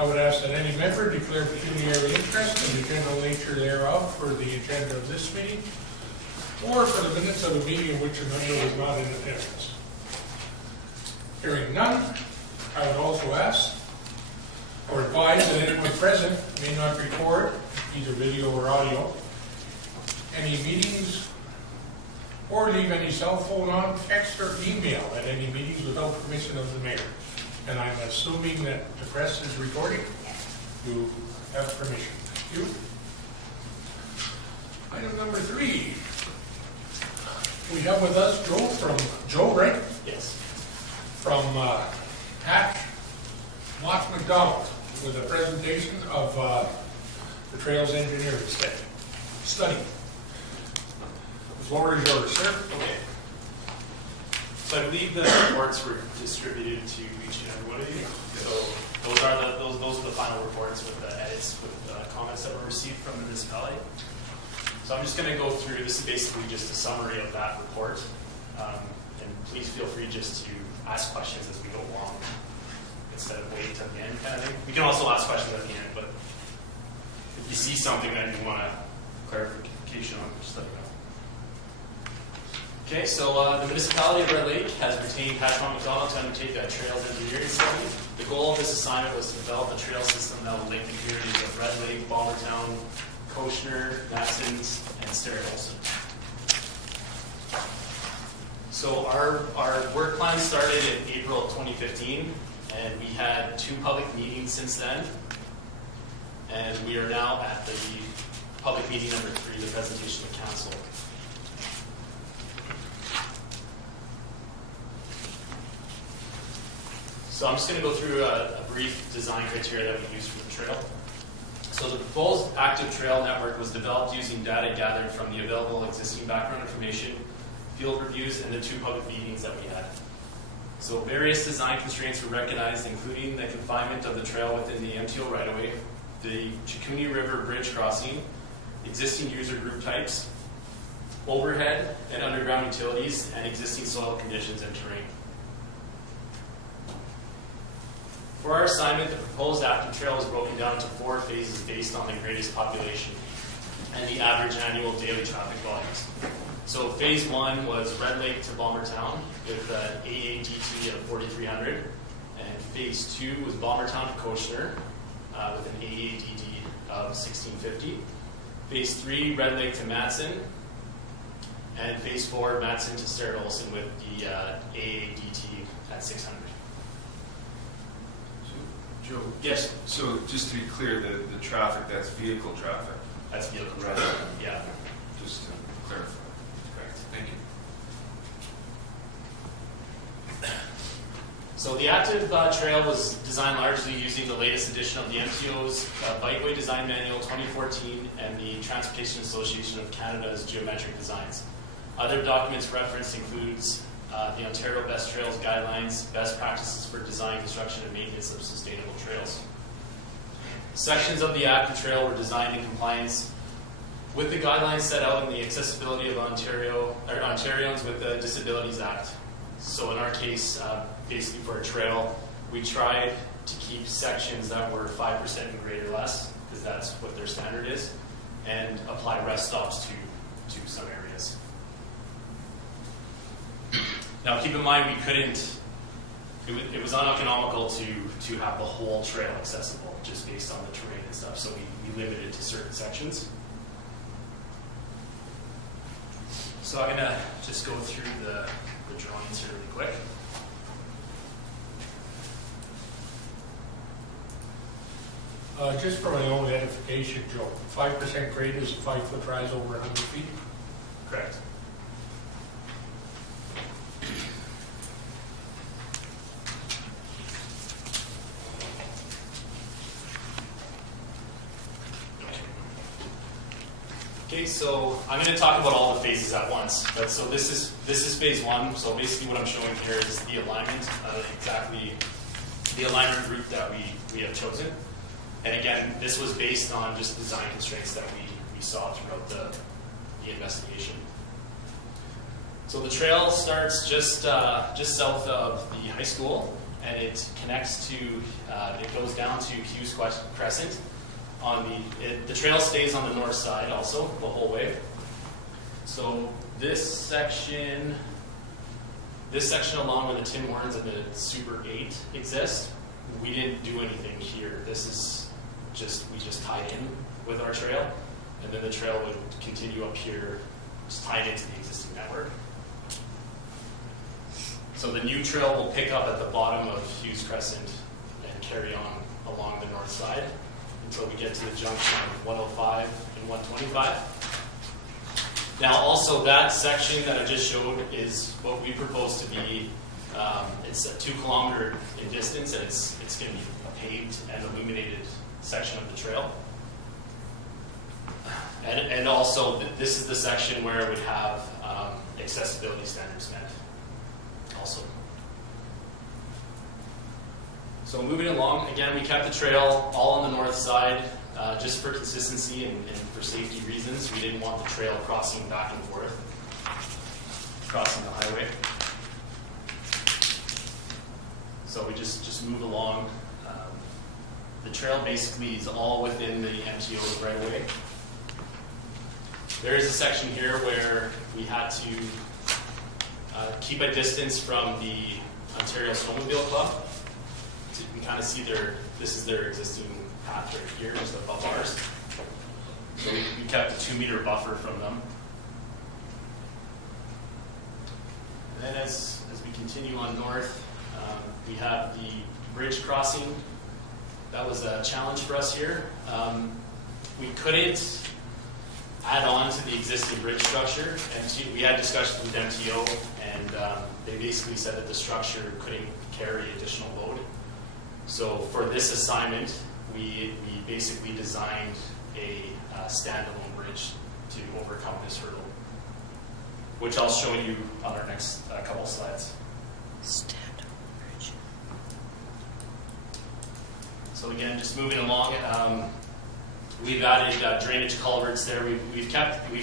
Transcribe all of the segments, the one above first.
I would ask that any member declare pecuniary interest in the general nature thereof for the agenda of this meeting, or for the minutes of the meeting in which a member was not in attendance. Hearing none, I would also ask or advise that anyone present may not record, either video or audio, any meetings or leave any cell phone on, text, or email at any meetings without permission of the mayor. And I'm assuming that the press is recording. You have permission. Thank you. Item number 3. We have with us Joe, right? Yes. From Hatch Watts McDonald with a presentation of the Trails Engineering study. The floor is yours, sir. Okay. So I believe the reports were distributed to each and every one of you. So those are the final reports with the edits, with the comments that were received from the municipality. So I'm just going to go through. This is basically just a summary of that report. And please feel free just to ask questions as we go along, instead of waiting till the end kind of thing. We can also ask questions at the end, but if you see something that you want a clarification on, just let me know. Okay, so the municipality of Red Lake has retained Hatchmont McDonald to undertake a trails engineering study. The goal of this assignment was to develop a trail system that would link the communities of Red Lake, Balmertown, Koshner, Matson, and Sterren Olson. So our work plan started in April of 2015, and we had 2 public meetings since then. And we are now at the public meeting number 3, the presentation to council. So I'm just going to go through a brief design criteria that we use for the trail. So the proposed active trail network was developed using data gathered from the available existing background information, field reviews, and the 2 public meetings that we had. So various design constraints were recognized, including the confinement of the trail within the MTO right-of-way, the Chikuni River bridge crossing, existing user group types, overhead and underground utilities, and existing soil conditions and terrain. For our assignment, the proposed active trail was broken down into 4 phases based on the greatest population and the average annual daily traffic volumes. So phase 1 was Red Lake to Balmertown with an AADT of 4,300, and phase 2 was Balmertown to Koshner with an AADT of 1,650. Phase 3, Red Lake to Matson, and phase 4, Matson to Sterren Olson with the AADT at 600. Joe? Yes? So just to be clear, the traffic, that's vehicle traffic? That's vehicle traffic, yeah. Just to clarify. Correct. Thank you. So the active trail was designed largely using the latest edition of the MTO's Bikeway Design Manual 2014 and the Transportation Association of Canada's Geometric Designs. Other documents referenced includes the Ontario Best Trails Guidelines, Best Practices for Design, Construction, and Maintenance of Sustainable Trails. Sections of the active trail were designed in compliance with the guidelines set out in the Accessibility of Ontarians with the Disabilities Act. So in our case, basically for a trail, we tried to keep sections that were 5% in grade or less, because that's what their standard is, and apply rest stops to some areas. Now keep in mind, we couldn't, it was uneconomical to have the whole trail accessible just based on the terrain and stuff, so we limited it to certain sections. So I'm going to just go through the drawings here really quick. Just for my own edification, Joe, 5% grade is a 5-foot rise over 100 feet? Correct. Okay, so I'm going to talk about all the phases at once. But so this is phase 1. So basically, what I'm showing here is the alignment, exactly the alignment route that we have chosen. And again, this was based on just design constraints that we saw throughout the investigation. So the trail starts just south of the high school and it connects to, it goes down to Hughes Crescent. The trail stays on the north side also, the whole way. So this section along where the Tim Hortons and the Super 8 exist, we didn't do anything here. This is we just tied in with our trail, and then the trail would continue up here, just tied into the existing network. So the new trail will pick up at the bottom of Hughes Crescent and carry on along the north side until we get to the junction of 105 and 125. Now also that section that I just showed is what we propose to be, it's a 2 kilometer in distance, and it's going to be a paved and illuminated section of the trail. And also this is the section where it would have accessibility standards met also. So moving along, again, we kept the trail all on the north side, just for consistency and for safety reasons. We didn't want the trail crossing back and forth, crossing the highway. So we just move along. The trail basically is all within the MTO right away. There is a section here where we had to keep a distance from the Ontario Snowmobile Club. So you can kind of see this is their existing path right here, just above ours. So we kept a 2 meter buffer from them. And then as we continue on north, we have the bridge crossing. That was a challenge for us here. We couldn't add on to the existing bridge structure. We had discussions with MTO, and they basically said that the structure couldn't carry additional load. So for this assignment, we basically designed a standalone bridge to overcome this hurdle, which I'll show you on our next couple slides. Standalone bridge. So again, just moving along, we've added drainage culverts there. We've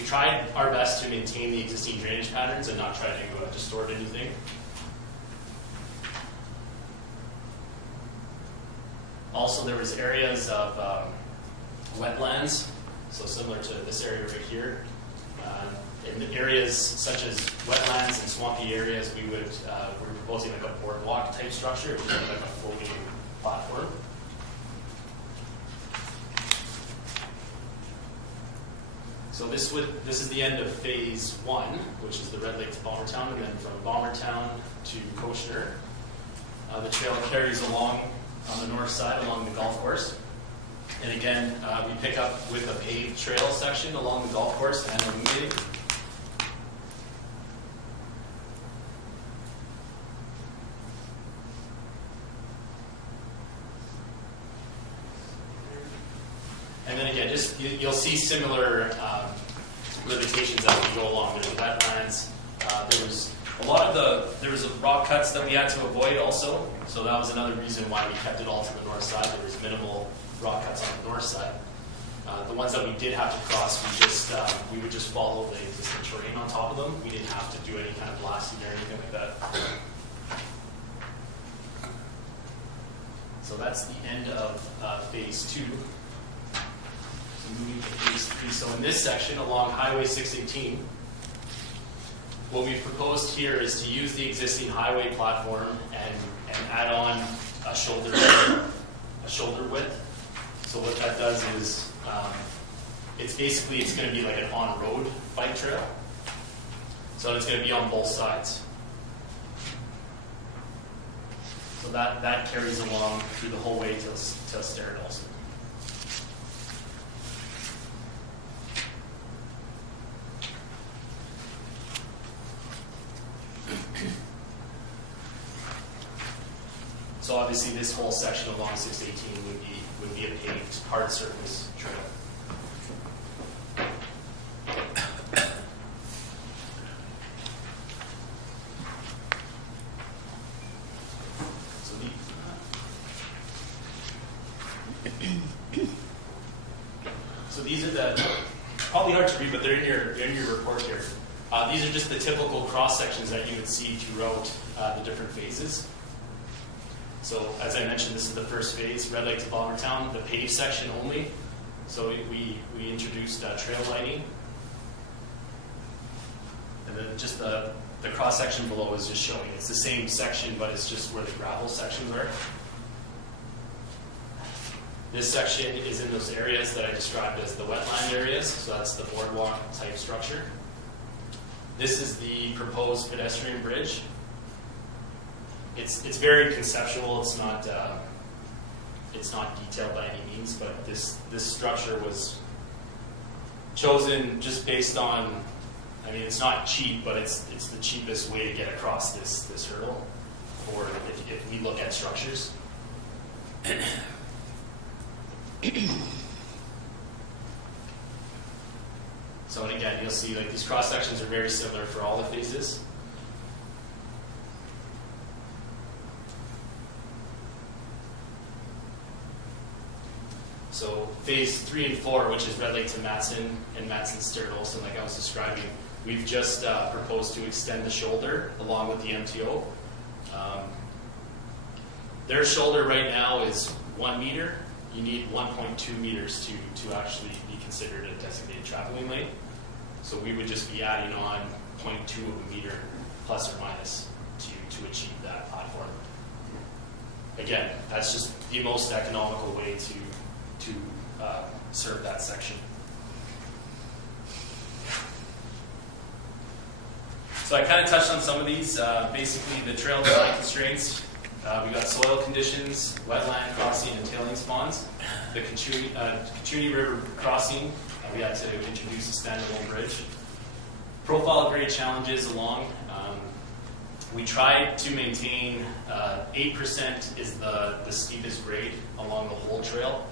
tried our best to maintain the existing drainage patterns and not try to distort anything. Also, there was areas of wetlands, so similar to this area right here. In the areas such as wetlands and swampy areas, we're proposing like a boardwalk type structure, which is like a floating platform. So this is the end of phase 1, which is the Red Lake to Bombertown, and then from Bombertown to Cochenour. The trail carries along on the north side along the golf course. And again, we pick up with a paved trail section along the golf course and illuminating. And then again, just you'll see similar limitations as we go along. There's wetlands. There was rock cuts that we had to avoid also. So that was another reason why we kept it all to the north side. There was minimal rock cuts on the north side. The ones that we did have to cross, we would just follow the existing terrain on top of them. We didn't have to do any kind of blasting or anything like that. So that's the end of phase 2. Moving to phase 3. So in this section along Highway 618, what we've proposed here is to use the existing highway platform and add on a shoulder width. So what that does is it's going to be like an on-road bike trail. So it's going to be on both sides. So that carries along through the whole way to Starrett also. So obviously this whole section along 618 would be a paved hard surface trail. So these are probably hard to read, but they're in your report here. These are just the typical cross sections that you would see throughout the different phases. So as I mentioned, this is the first phase, Red Lake to Bombertown, the paved section only. So we introduced trail lighting. And then just the cross section below is just showing it's the same section, but it's just where the gravel sections are. This section is in those areas that I described as the wetland areas, so that's the boardwalk type structure. This is the proposed pedestrian bridge. It's very conceptual. It's not detailed by any means, but this structure was chosen just based on. I mean, it's not cheap, but it's the cheapest way to get across this hurdle. Or if we look at structures. So, and again, you'll see like these cross sections are very similar for all the phases. So phase 3 and 4, which is Red Lake to Matson and Matson Sturt Olson, like I was describing, we've just proposed to extend the shoulder along with the MTO. Their shoulder right now is 1 meter. You need 1.2 meters to actually be considered a designated traveling lane. So we would just be adding on 0.2 of a meter plus or minus to achieve that platform. Again, that's just the most economical way to serve that section. So I kind of touched on some of these. Basically, the trail design constraints. We got soil conditions, wetland crossing, and tailings ponds. The Cachuni River crossing, we had to introduce a standalone bridge. Profile grade challenges along. We tried to maintain 8% is the steepest grade along the whole trail.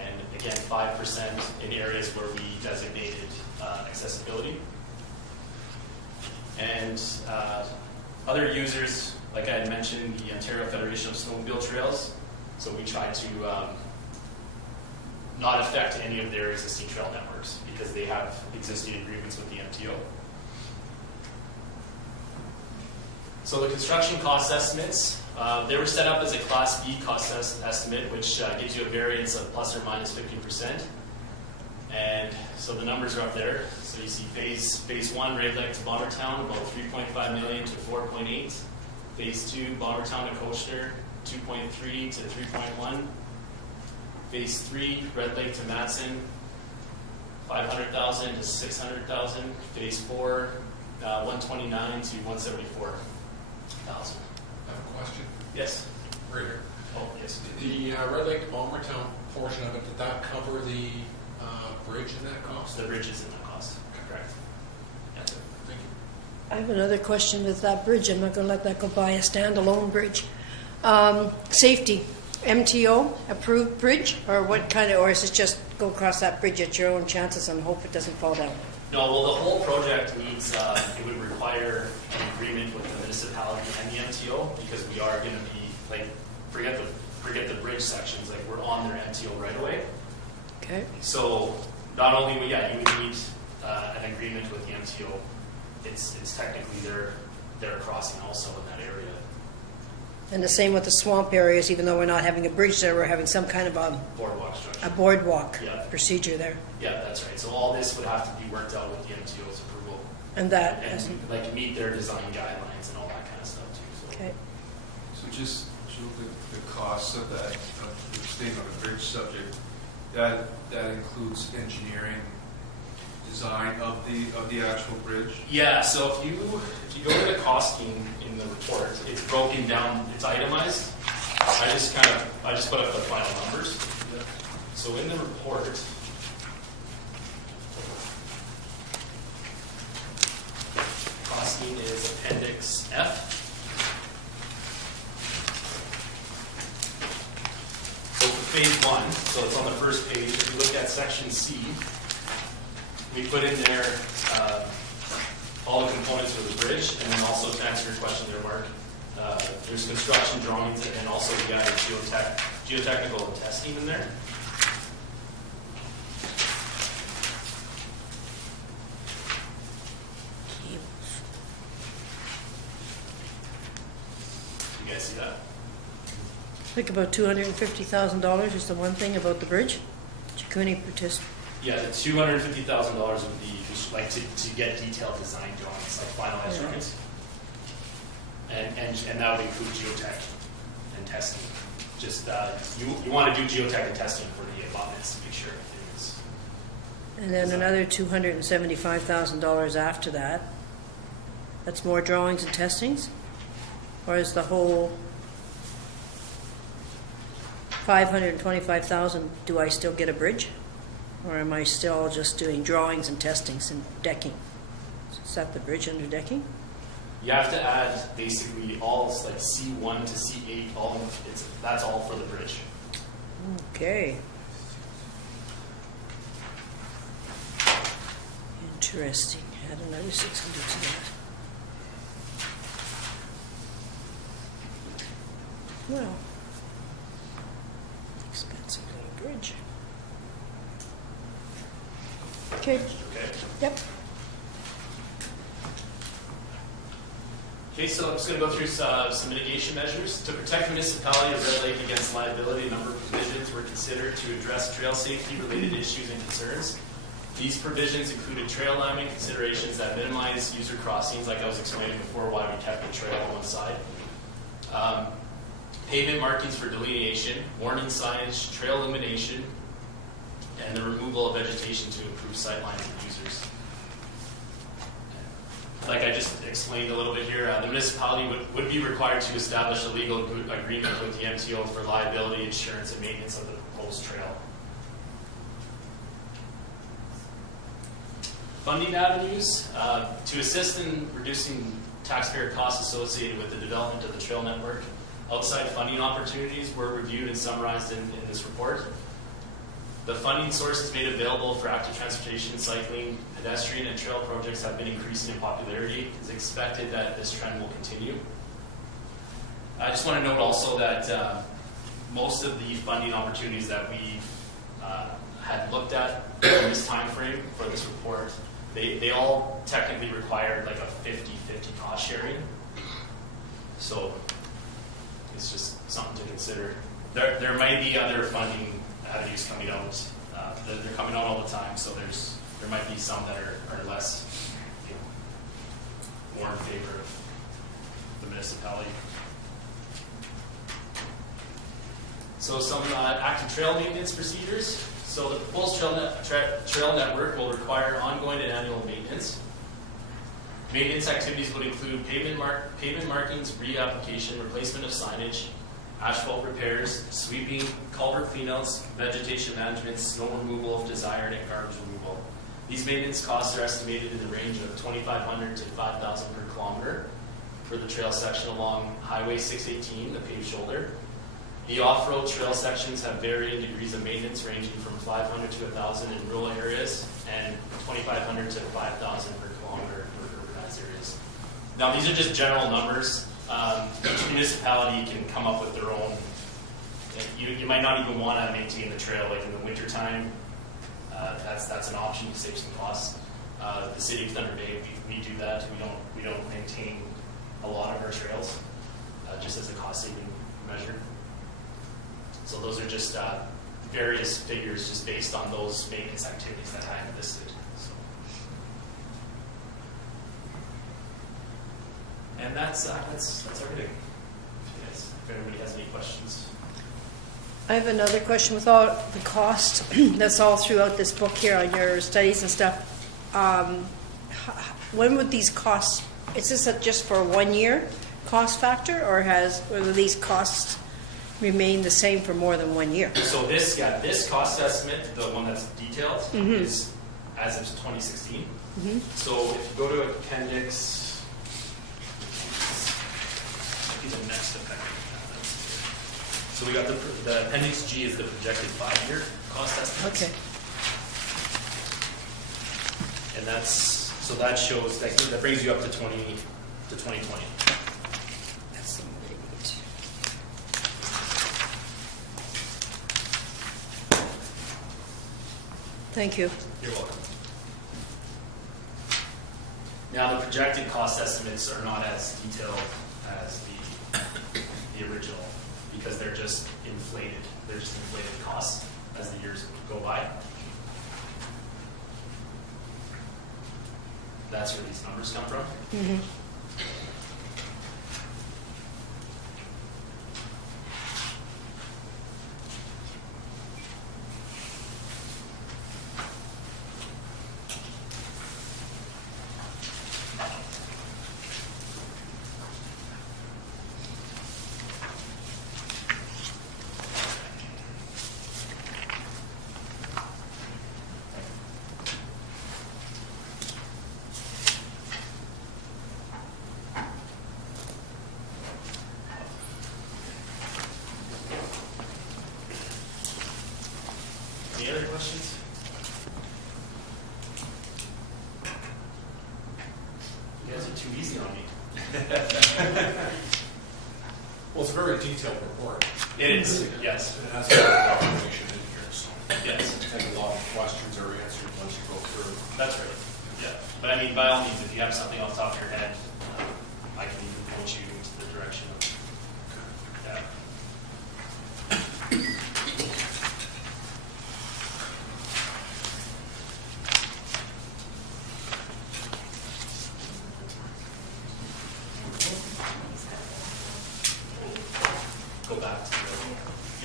And again, 5% in areas where we designated accessibility. And other users, like I had mentioned, the Ontario Federation of Snowmobile Trails. So we tried to not affect any of their existing trail networks because they have existing agreements with the MTO. So the construction cost estimates, they were set up as a Class B cost estimate, which gives you a variance of plus or minus 15%. And so the numbers are up there. So you see phase 1, Red Lake to Bombertown, about 3.5 million to 4.8. Phase 2, Bombertown to Coachner, 2.3 to 3.1. Phase 3, Red Lake to Matson, 500,000 to 600,000. Phase 4, 129 to 174,000. I have a question. Yes. Right here. Oh, yes. The Red Lake to Bombertown portion of it, did that cover the bridge in that cost? The bridge is in that cost. Correct. Yeah. Thank you. I have another question with that bridge. I'm not going to let that go by, a standalone bridge. Safety, MTO approved bridge, or what kind of, or is it just go across that bridge at your own chances and hope it doesn't fall down? No, well, the whole project needs, it would require an agreement with the municipality and the MTO because we are going to be, like, forget the bridge sections, like we're on their MTO right away. Okay. So not only, you would need an agreement with the MTO, it's technically their crossing also in that area. And the same with the swamp areas, even though we're not having a bridge there, we're having some kind of Boardwalk structure. a boardwalk Yeah. procedure there. Yeah, that's right. So all this would have to be worked out with the MTO's approval And that, and like meet their design guidelines and all that kind of stuff too. So. okay. So just Joe, the costs of that, staying on the bridge subject, that includes engineering, design of the actual bridge? Yeah, so if you go to the costing in the report, it's broken down, it's itemized. I just put up the final numbers. So in the report, costing is Appendix F. So for phase 1, so it's on the first page, if you look at section C, we put in there all the components for the bridge, and then also to answer your question there, Mark, there's construction drawings, and also we got geotechnical testing in there. You guys see that? Like about $250,000 is the one thing about the bridge? Chaconi participate. Yeah, the $250,000 would be just like to get detailed design drawings, like finalized drawings. And that would include geotech and testing. Just, you want to do geotech and testing for the abutments to make sure everything is. And then another $275,000 after that. That's more drawings and testings? Or is the whole $525,000, do I still get a bridge? Or am I still just doing drawings and testings and decking? Is that the bridge under decking? You have to add basically all like C1 to C8, that's all for the bridge. Okay. Interesting. Add another 600 to that. Well, expensive little bridge. Okay. Okay. Yep. Okay, so I'm just going to go through some mitigation measures. To protect the municipality of Red Lake against liability, a number of provisions were considered to address trail safety related issues and concerns. These provisions included trail lining considerations that minimize user crossings, like I was explaining before why we kept the trail on one side. Pavement markings for delineation, warning signage, trail illumination, and the removal of vegetation to improve sightline for users. Like I just explained a little bit here, the municipality would be required to establish a legal agreement with the MTO for liability, insurance, and maintenance of the proposed trail. Funding avenues. To assist in reducing taxpayer costs associated with the development of the trail network, outside funding opportunities were reviewed and summarized in this report. The funding sources made available for active transportation, cycling, pedestrian, and trail projects have been increasing in popularity. It's expected that this trend will continue. I just want to note also that most of the funding opportunities that we had looked at in this time frame for this report, they all technically required like a 50-50 cost sharing. So it's just something to consider. There might be other funding avenues coming out. They're coming out all the time, so there might be some that are less, more in favor of the municipality. So some active trail maintenance procedures. So the proposed trail network will require ongoing and annual maintenance. Maintenance activities would include pavement markings, reapplication, replacement of signage, asphalt repairs, sweeping, culvert cleanouts, vegetation management, snow removal if desired, and garbage removal. These maintenance costs are estimated in the range of $2,500 to $5,000 per kilometer for the trail section along Highway 618, the paved shoulder. The off-road trail sections have varying degrees of maintenance ranging from $500 to $1,000 in rural areas and $2,500 to $5,000 per kilometer for urbanized areas. Now these are just general numbers. Each municipality can come up with their own. You might not even want to maintain the trail like in the wintertime. That's an option to save some costs. The city of Thunder Bay, we do that. We don't maintain a lot of our trails just as a cost saving measure. So those are just various figures just based on those maintenance activities that I have listed. So. And that's everything. If anybody has any questions. I have another question with all the cost that's all throughout this book here on your studies and stuff. When would these costs, is this just for a 1 year cost factor, or will these costs remain the same for more than 1 year? So this cost estimate, the one that's detailed, is as of 2016. So if you go to appendix, maybe the next appendix. So we got the appendix G is the projected 5-year cost estimate. Okay. And that shows that brings you up to 2020. That's the rate. Thank you. You're welcome. Now, the projected cost estimates are not as detailed as the original because they're just inflated. They're just inflated costs as the years go by. That's where these numbers come from. Any other questions? You guys are too easy on me. Well, it's a very detailed report. It is, yes, It has a lot of information in here, so yes, I think a lot of questions are answered once you go through. that's right, yeah. But I mean, by all means, if you have something off the top of your head, I can even point you into the direction of, yeah. Go back to the,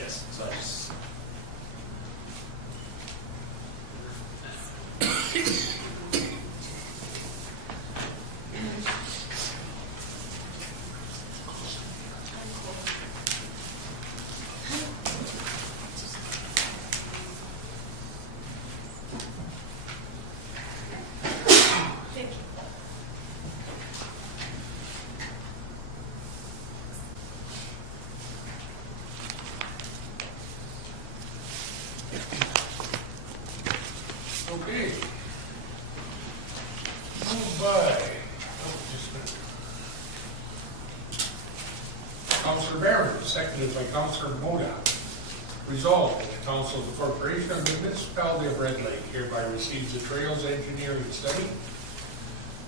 yes, so I just. Okay. Moved by, just a minute. Councilor Barron, seconded by Councilor Moda. Resolved that the Council of the Corporation of the Municipality of Red Lake hereby receives the Trails Engineering Study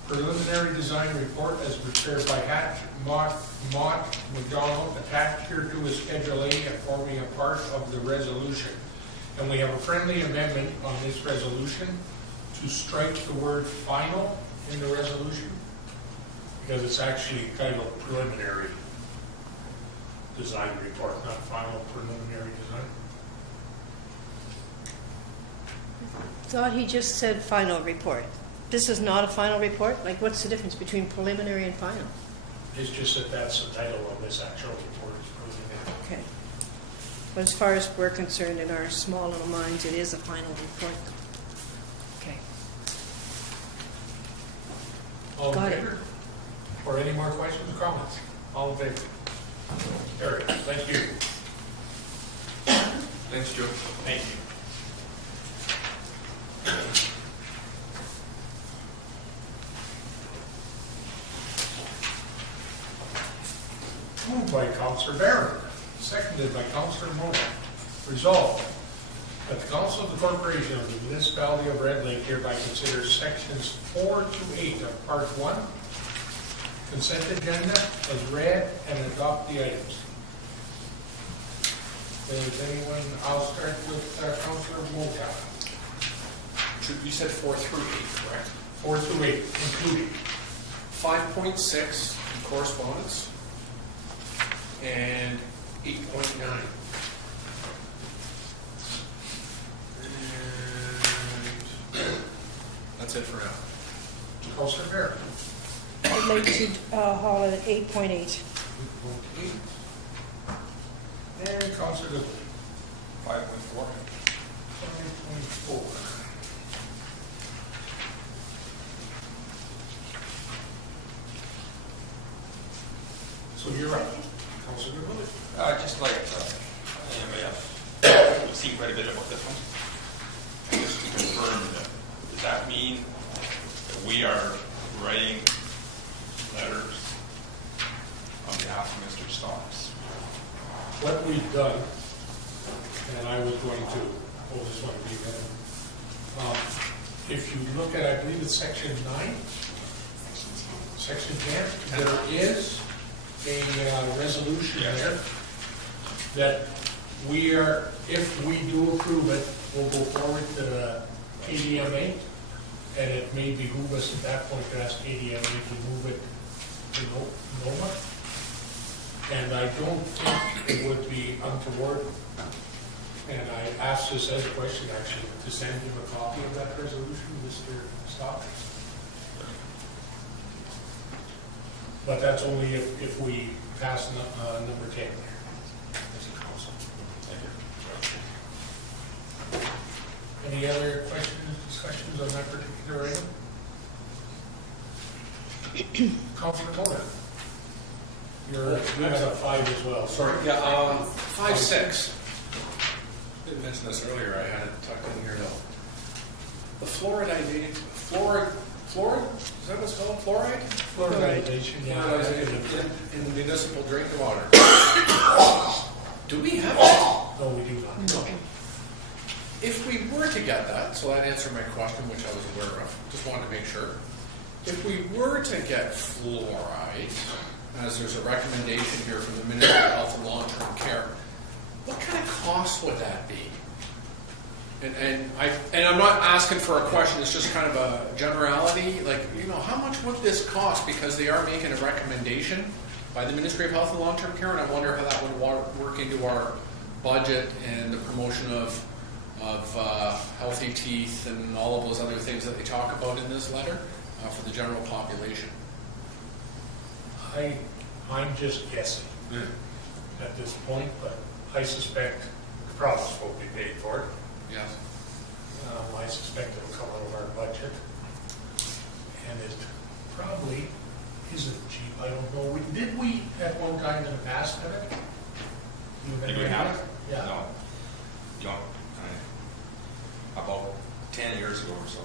preliminary design report as prepared by Hatch Mott McDonald, attached here to a Schedule A and forming a part of the resolution. And we have a friendly amendment on this resolution to strike the word final in the resolution, because it's actually titled preliminary design report, not final preliminary design. Thought he just said final report. This is not a final report? Like, what's the difference between preliminary and final? It's just that that's the title of this actual report, is preliminary. Okay. But as far as we're concerned, in our small little minds, it is a final report. Okay. All in Got it. favor? Or any more questions or comments? All in favor? Eric, thank you. Thanks, Joe. Thank you. Moved by Councilor Barron, seconded by Councilor Moda. Resolved that the Council of the Corporation of the Municipality of Red Lake hereby considers sections 4 to 8 of Part 1 consent agenda as read and adopt the items. Does anyone, I'll start with Councilor Moda. You said 4 through 8, correct? 4 through 8, including. 5.6 in correspondence and 8.9. And that's it for now. Councilor Barron. I'd like to haul it at 8.8. 8.8. And Councilor Goodwin. 5.4. 5.4. So you're right. Councilor Goodwin. Just like, we've seen quite a bit about this one. And just to confirm, does that mean that we are writing letters on behalf of Mr. Stocks? What we've done, and I was going to, just want to be there. If you look at, I believe it's section 9, section 10, there is a resolution there that we are, if we do approve it, we'll go forward to the KDMA, and it may behoove us at that point to ask KDMA to move it to NOMA. And I don't think it would be untoward, and I asked this as a question actually, to send him a copy of that resolution, Mr. Stock. But that's only if we pass number 10 there as a council. Any other questions, discussions on that particular item? Councilor Mona? You have a 5 as well. Sorry, yeah, 5.6. Didn't mention this earlier, I had it tucked in here though. The fluoridation, is that what's called, fluoride? Fluoridation, yeah. Fluoridation in municipal drinking water. Do we have that? No, we do not. No. If we were to get that, so that answered my question, which I was aware of, just wanted to make sure. If we were to get fluoride, as there's a recommendation here from the Ministry of Health and Long-Term Care, what kind of cost would that be? And I'm not asking for a question, it's just kind of a generality, like, how much would this cost? Because they are making a recommendation by the Ministry of Health and Long-Term Care, and I wonder how that would work into our budget and the promotion of healthy teeth and all of those other things that they talk about in this letter for the general population. I'm just guessing at this point, but I suspect the province won't be paid for it. Yes. I suspect it'll come out of our budget. And it probably isn't cheap, I don't know. Did we at one time in the past have it? Did we have it? Yeah. No. About 10 years ago or so,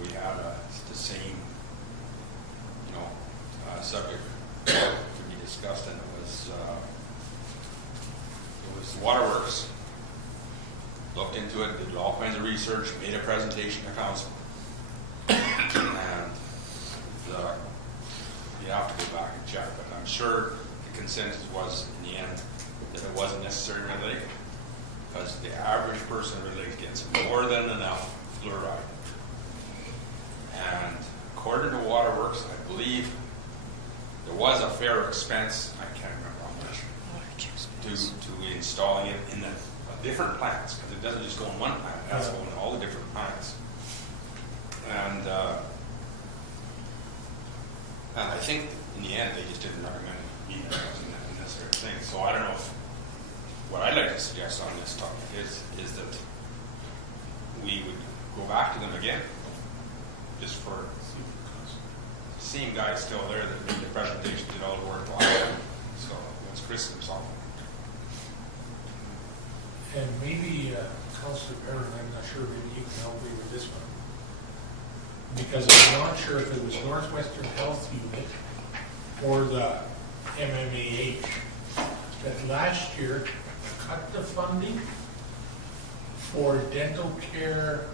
we had the same, subject to be discussed, and it was the Waterworks. Looked into it, did all kinds of research, made a presentation to council, and you have to go back and check. But I'm sure the consensus was in the end that it wasn't necessary in Red Lake, because the average person in Red Lake gets more than enough fluoride. And according to Waterworks, I believe there was a fair expense, I can't remember how much, to installing it in the different plants, because it doesn't just go in one plant, it has to go in all the different plants. And I think in the end they just didn't recommend it being a necessary thing. So I don't know if, what I'd like to suggest on this topic is that we would go back to them again, just for the same guy still there that made the presentation, did all the work last time. So it's Chris himself. And maybe, Councilor Perrin, I'm not sure, maybe you can help me with this one. Because I'm not sure if it was Northwestern Health Unit or the MMAH that last year cut the funding for dental care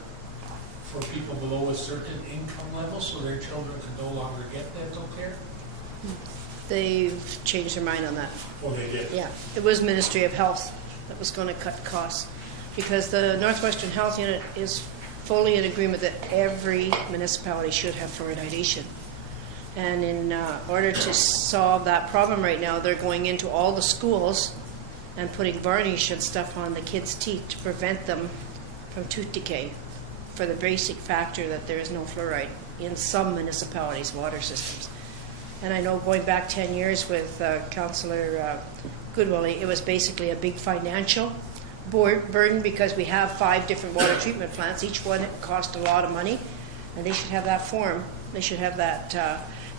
for people below a certain income level, so their children could no longer get dental care? They've changed their mind on that. Oh, they did? Yeah, it was Ministry of Health that was going to cut costs, because the Northwestern Health Unit is fully in agreement that every municipality should have fluoridation. And in order to solve that problem right now, they're going into all the schools and putting varnish and stuff on the kids' teeth to prevent them from tooth decay, for the basic factor that there is no fluoride in some municipalities' water systems. And I know going back 10 years with Councillor Goodwillie, it was basically a big financial burden, because we have 5 different water treatment plants. Each one cost a lot of money, and they should have that form. They should have that.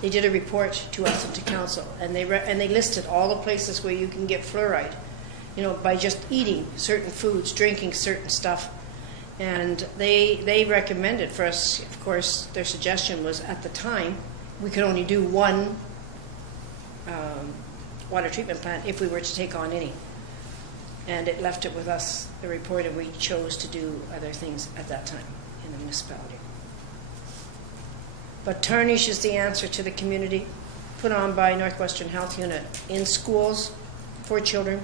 They did a report to us and to council, and they listed all the places where you can get fluoride, by just eating certain foods, drinking certain stuff. And they recommended for us, of course, their suggestion was, at the time, we could only do one water treatment plant if we were to take on any. And it left it with us, the report, and we chose to do other things at that time in the municipality. But tarnish is the answer to the community, put on by Northwestern Health Unit in schools for children.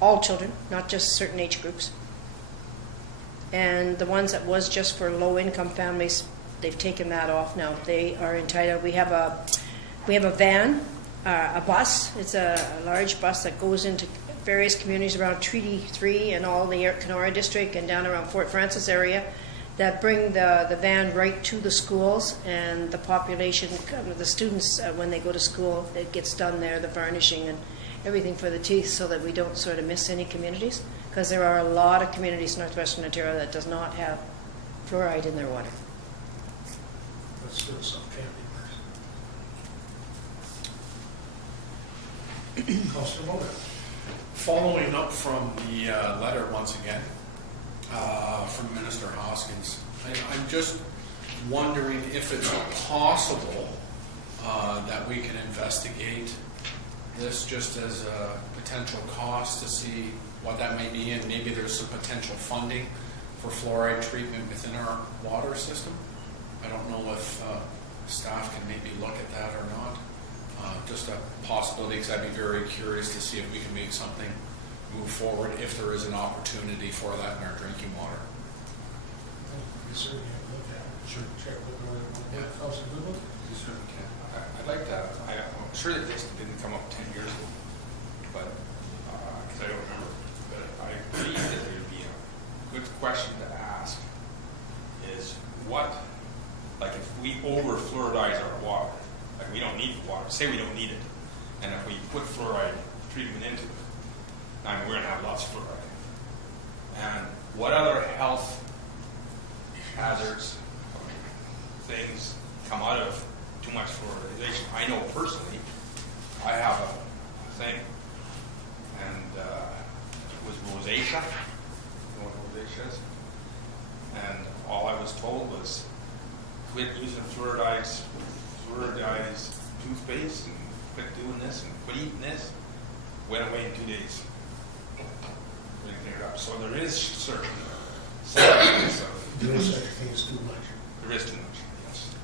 all children, not just certain age groups. And the ones that was just for low-income families, they've taken that off now. They are entitled. We have a van, a bus. It's a large bus that goes into various communities around Treaty 3 and all the Kenora district and down around Fort Francis area that bring the van right to the schools, and the population, the students, when they go to school, it gets done there, the varnishing and everything for the teeth, so that we don't sort of miss any communities, because there are a lot of communities in northwestern Ontario that does not have fluoride in their water. That's still some candy bars. Councilor Moore. Following up from the letter once again from Minister Hoskins, I'm just wondering if it's possible that we can investigate this just as a potential cost to see what that may be, and maybe there's some potential funding for fluoride treatment within our water system. I don't know if staff can maybe look at that or not. Just a possibility, because I'd be very curious to see if we can make something move forward if there is an opportunity for that in our drinking water. You certainly have to look at it. Sure. Check with Yeah. Councilor Goodwin. You certainly can. I'd like to, I'm sure that this didn't come up 10 years ago, but, because I don't remember, but I believe that it would be a good question to ask is what, like if we over fluoridize our water, like we don't need the water, say we don't need it, and if we put fluoride treatment into it, I mean, we're going to have lots of fluoride. And what other health hazards, things come out of too much fluoridization? I know personally, I have a thing, and it was rosacea. You know what rosacea is? And all I was told was quit using fluoridized toothpaste and quit doing this and quit eating this. Went away in 2 days. Really cleared up. So there is certain side effects of Doing such things too much. there is too much, yes.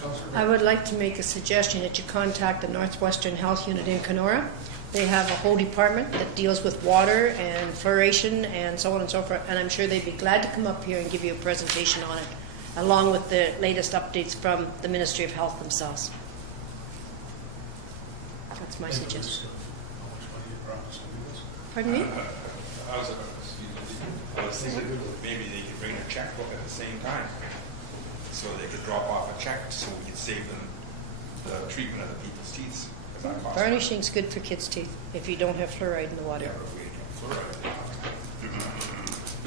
Councilor I Moore. would like to make a suggestion that you contact the Northwestern Health Unit in Kenora. They have a whole department that deals with water and fluoridation and so on and so forth, and I'm sure they'd be glad to come up here and give you a presentation on it, along with the latest updates from the Ministry of Health themselves. That's my suggestion. How much money you promised to give us? Pardon me? I was thinking maybe they could bring their checkbook at the same time, so they could drop off a check, so we could save them the treatment of the people's teeth. If that costs money. Varnishing's good for kids' teeth if you don't have fluoride in the water. Yeah, but if we had fluoride.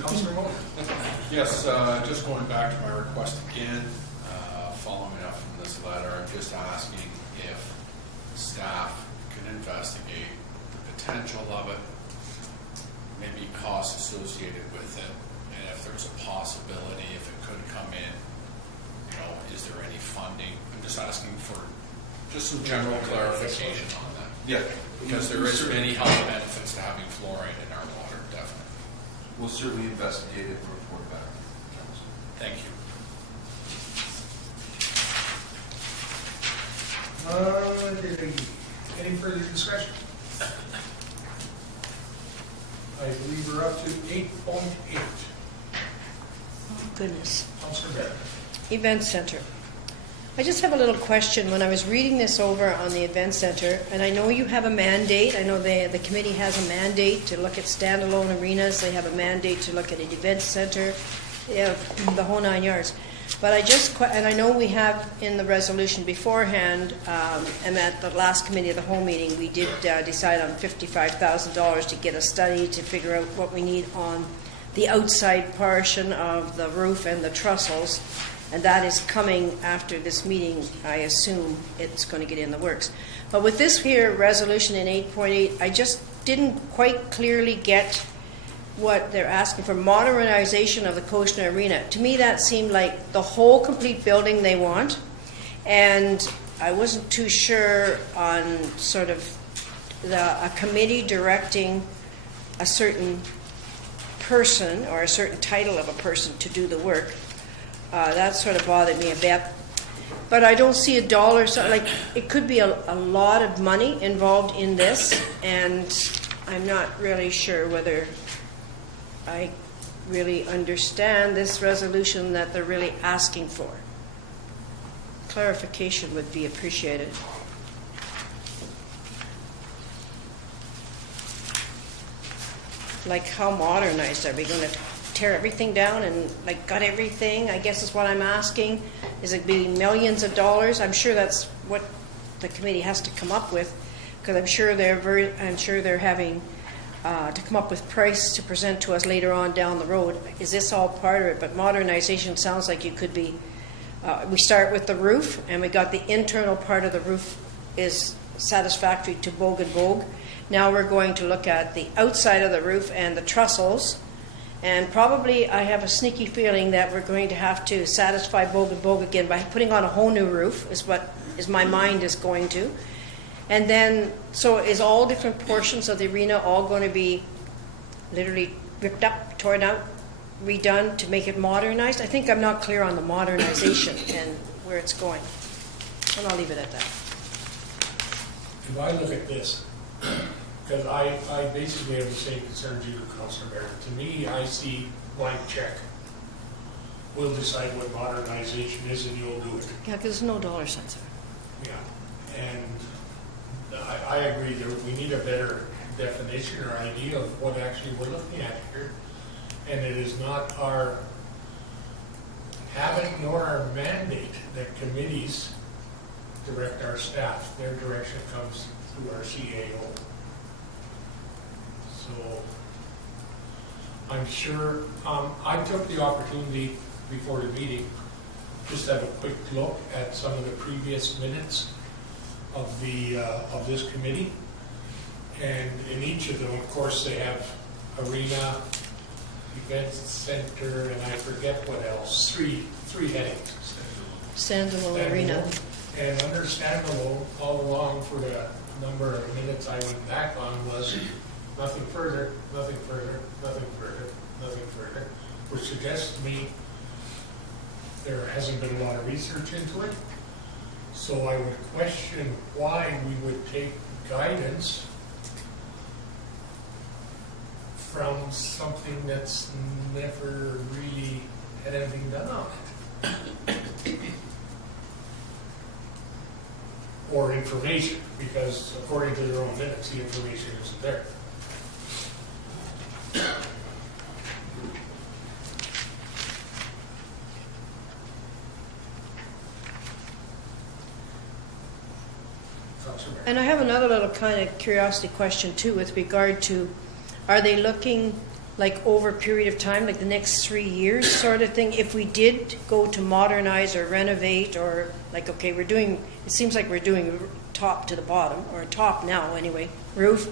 Councilor Moore. Yes, just going back to my request again, following up from this letter, I'm just asking if staff can investigate the potential of it, maybe costs associated with it, and if there's a possibility, if it could come in, you know, is there any funding? I'm just asking for just some general clarification on that. Yeah. Because there is many health benefits to having fluoride in our water, definitely. We'll certainly investigate it and report back. Thank you. Any further discussion? I believe we're up to 8.8. Goodness. Councilor Barrett. Event Center. I just have a little question. When I was reading this over on the Event Center, and I know you have a mandate, I know the committee has a mandate to look at standalone arenas, they have a mandate to look at an event center, the whole 9 yards. But and I know we have in the resolution beforehand, and at the last committee of the whole meeting, we did decide on $55,000 to get a study to figure out what we need on the outside portion of the roof and the trussles. And that is coming after this meeting. I assume it's going to get in the works. But with this here resolution in 8.8, I just didn't quite clearly get what they're asking for. Modernization of the Cochran Arena. To me, that seemed like the whole complete building they want. And I wasn't too sure on sort of a committee directing a certain person or a certain title of a person to do the work. That sort of bothered me a bit. But I don't see a dollar, so like, it could be a lot of money involved in this, and I'm not really sure whether I really understand this resolution that they're really asking for. Clarification would be appreciated. Like, how modernized are we going to tear everything down and like gut everything? I guess is what I'm asking. Is it be millions of dollars? I'm sure that's what the committee has to come up with, because I'm sure they're having to come up with price to present to us later on down the road. Is this all part of it? But modernization sounds like you could be. We start with the roof, and we got the internal part of the roof is satisfactory to Bogue and Bogue. Now we're going to look at the outside of the roof and the trussels, and probably I have a sneaky feeling that we're going to have to satisfy Bogue and Bogue again by putting on a whole new roof, is what my mind is going to. And then, so is all different portions of the arena all going to be literally ripped up, torn out, redone to make it modernized? I think I'm not clear on the modernization and where it's going. And I'll leave it at that. If I look at this, because I basically have the same concerns you do, Councilor Barrett. To me, I see blank check. We'll decide what modernization is and you'll do it. Yeah, because there's no dollar signs there. Yeah, and I agree that we need a better definition or idea of what actually we're looking at here. And it is not our habit nor our mandate that committees direct our staff. Their direction comes through our CAO. So I'm sure, I took the opportunity before the meeting just to have a quick look at some of the previous minutes of this committee. And in each of them, of course, they have arena, event center, and I forget what else, three headings. Standalone arena. And under standalone, all along for the number of minutes I went back on was nothing further, nothing further, nothing further, nothing further, which suggests to me there hasn't been a lot of research into it. So I would question why we would take guidance from something that's never really had anything done on it. Or information, because according to their own minutes, the information isn't there. And I have another little kind of curiosity question too with regard to, are they looking like over a period of time, like the next 3 years sort of thing? If we did go to modernize or renovate, or like, okay, it seems like we're doing top to the bottom, or top now anyway, roof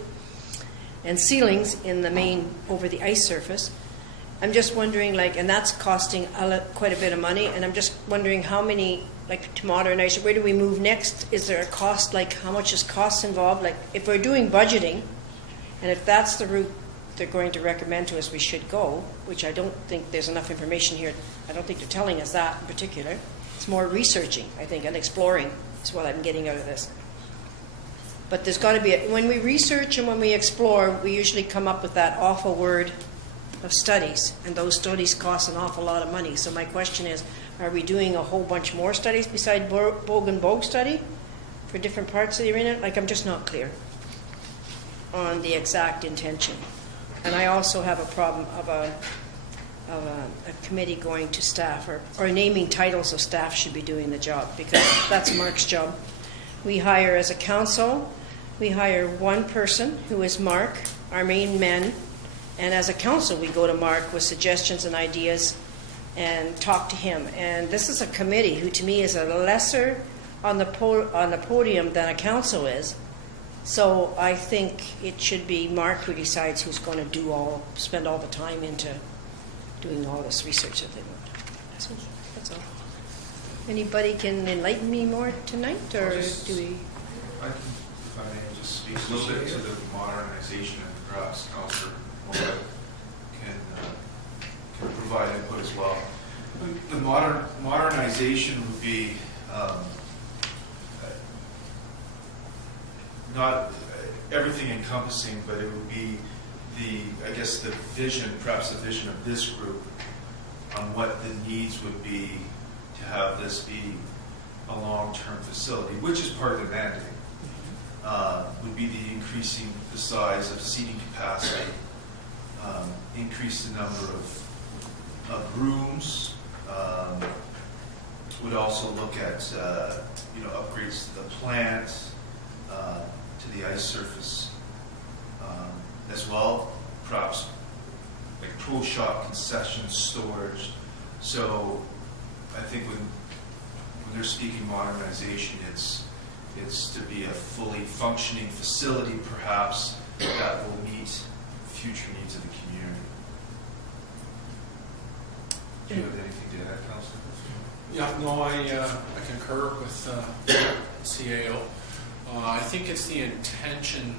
and ceilings in the main over the ice surface. I'm just wondering, like, and that's costing quite a bit of money, and I'm just wondering how many, like, to modernize it, where do we move next? Is there a cost, like, how much is cost involved? Like, if we're doing budgeting, and if that's the route they're going to recommend to us we should go, which I don't think there's enough information here, I don't think they're telling us that in particular. It's more researching, I think, and exploring is what I'm getting out of this. But there's got to be, when we research and when we explore, we usually come up with that awful word of studies, and those studies cost an awful lot of money. So my question is, are we doing a whole bunch more studies beside Bogue and Bogue study for different parts of the arena? Like, I'm just not clear on the exact intention. And I also have a problem of a committee going to staff, or naming titles of staff should be doing the job, because that's Mark's job. We hire, as a council, we hire one person who is Mark, our main men, and as a council we go to Mark with suggestions and ideas and talk to him. And this is a committee who to me is a lesser on the podium than a council is. So I think it should be Mark who decides who's going to spend all the time into doing all this research that they want. That's all. Anybody can enlighten me more tonight, or do we? I can, if I may, just speak a little bit to the modernization, and perhaps Councillor Mola can provide input as well. The modernization would be not everything encompassing, but it would be I guess the vision, perhaps the vision of this group on what the needs would be to have this be a long-term facility, which is part of the mandate, would be the increasing the size of seating capacity, increase the number of rooms, would also look at upgrades to the plant, to the ice surface as well, perhaps like pro shop, concessions, storage. So I think when they're speaking modernization, it's to be a fully functioning facility, perhaps, that will meet future needs of the community. Do you have anything to add, Councilor? Yeah, no, I concur with CAO. I think it's the intention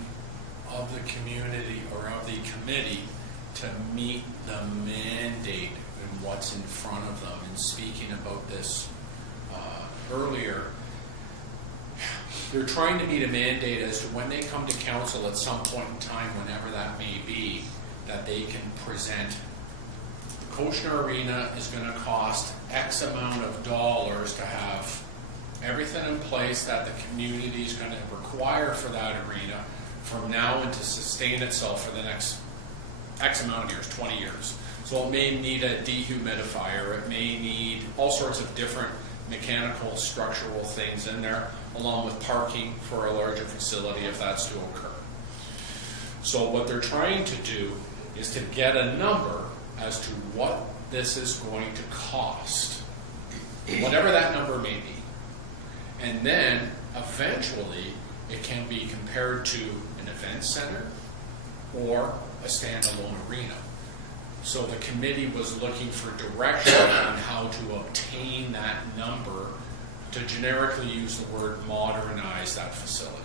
of the community or of the committee to meet the mandate and what's in front of them. And speaking about this earlier, they're trying to meet a mandate as to when they come to council at some point in time, whenever that may be, that they can present Koshner Arena is going to cost X amount of dollars to have everything in place that the community is going to require for that arena from now and to sustain itself for the next X amount of years, 20 years. So it may need a dehumidifier, it may need all sorts of different mechanical, structural things in there, along with parking for a larger facility if that's to occur. So what they're trying to do is to get a number as to what this is going to cost, whatever that number may be. And then eventually it can be compared to an event center or a standalone arena. So the committee was looking for direction on how to obtain that number, to generically use the word modernize that facility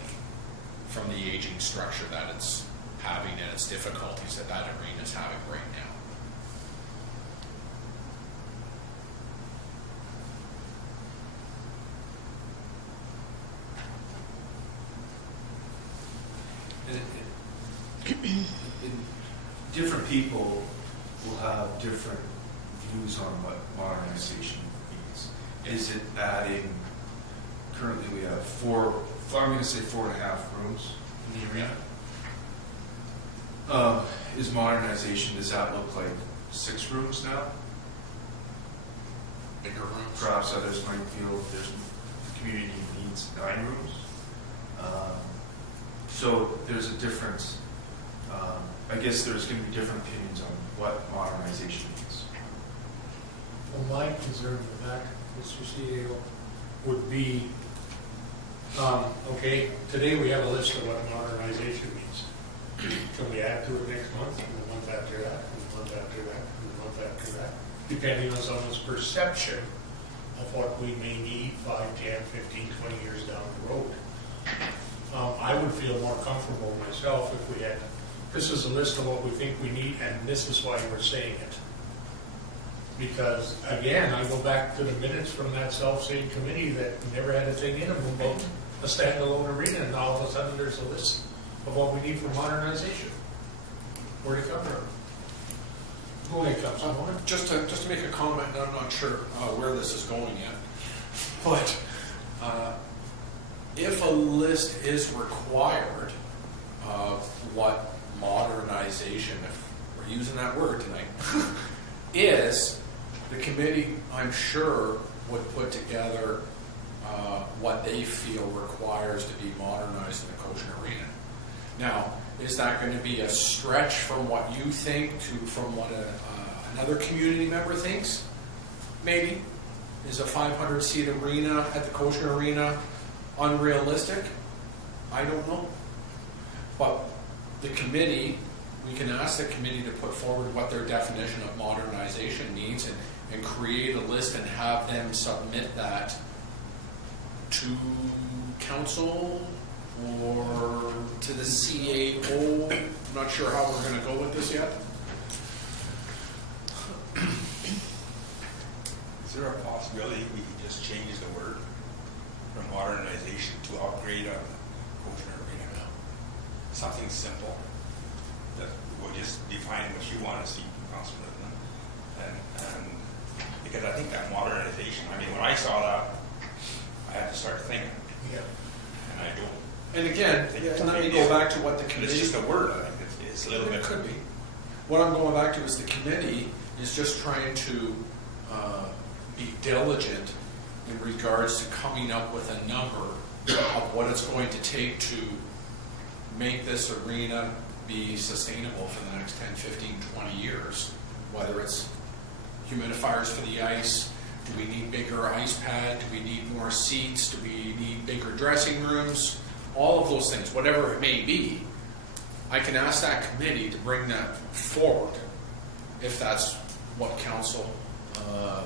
from the aging structure that it's having and its difficulties that arena is having right now. Different people will have different views on what modernization means. Is it adding, currently we have I'm going to say 4.5 rooms in the arena. Is modernization, does that look like 6 rooms now? Bigger rooms. Perhaps others might feel the community needs 9 rooms. So there's a difference. I guess there's going to be different opinions on what modernization means. Well, my concern with that, Mr. CEO, would be, okay, today we have a list of what modernization means. Can we add to it next month, and the month after that, and the month after that, and the month after that, depending on someone's perception of what we may need 5, 10, 15, 20 years down the road. I would feel more comfortable myself if we had, this is a list of what we think we need, and this is why we're saying it. Because, again, I go back to the minutes from that self-same committee that never had a thing in them about a standalone arena, and now all of a sudden there's a list of what we need for modernization. Where'd it come from? Go ahead, Councilor. Just to make a comment, and I'm not sure where this is going yet, but if a list is required of what modernization, if we're using that word tonight, is, the committee, I'm sure, would put together what they feel requires to be modernized in the Koshner Arena. Now, is that going to be a stretch from what you think to from what another community member thinks? Maybe. Is a 500-seat arena at the Koshner Arena unrealistic? I don't know. But the committee, we can ask the committee to put forward what their definition of modernization means and create a list and have them submit that to council or to the CAO. I'm not sure how we're going to go with this yet. Is there a possibility we could just change the word? for modernization to upgrade on Coachner Arena? Something simple that will just define what you want to see, Council President. And because I think that modernization, I mean, when I saw that, I had to start thinking, Yeah. and I don't. And again, let me go back to what the And committee. it's just a word, I think it's a little bit. It could be. What I'm going back to is the committee is just trying to be diligent in regards to coming up with a number of what it's going to take to make this arena be sustainable for the next 10, 15, 20 years. Whether it's humidifiers for the ice, do we need bigger ice pad, do we need more seats, do we need bigger dressing rooms, all of those things, whatever it may be. I can ask that committee to bring that forward if that's what council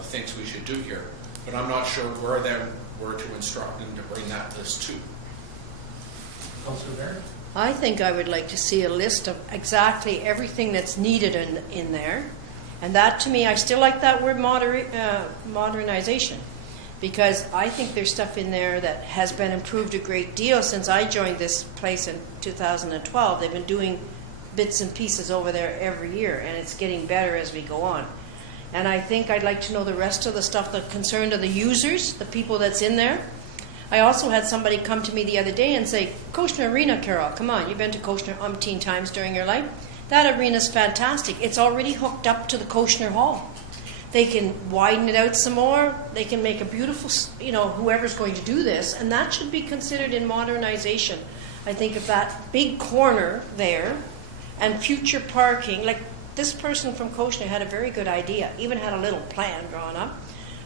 thinks we should do here. But I'm not sure where then we're to instruct them to bring that list to. Councilor Barron? I think I would like to see a list of exactly everything that's needed in there. And that, to me, I still like that word modernization, because I think there's stuff in there that has been improved a great deal since I joined this place in 2012. They've been doing bits and pieces over there every year, and it's getting better as we go on. And I think I'd like to know the rest of the stuff that concerned of the users, the people that's in there. I also had somebody come to me the other day and say, Coachner Arena, Carol, come on, you've been to Coachner umpteen times during your life. That arena's fantastic. It's already hooked up to the Coachner Hall. They can widen it out some more. They can make a beautiful, whoever's going to do this, and that should be considered in modernization. I think of that big corner there and future parking, like this person from Coachner had a very good idea, even had a little plan drawn up.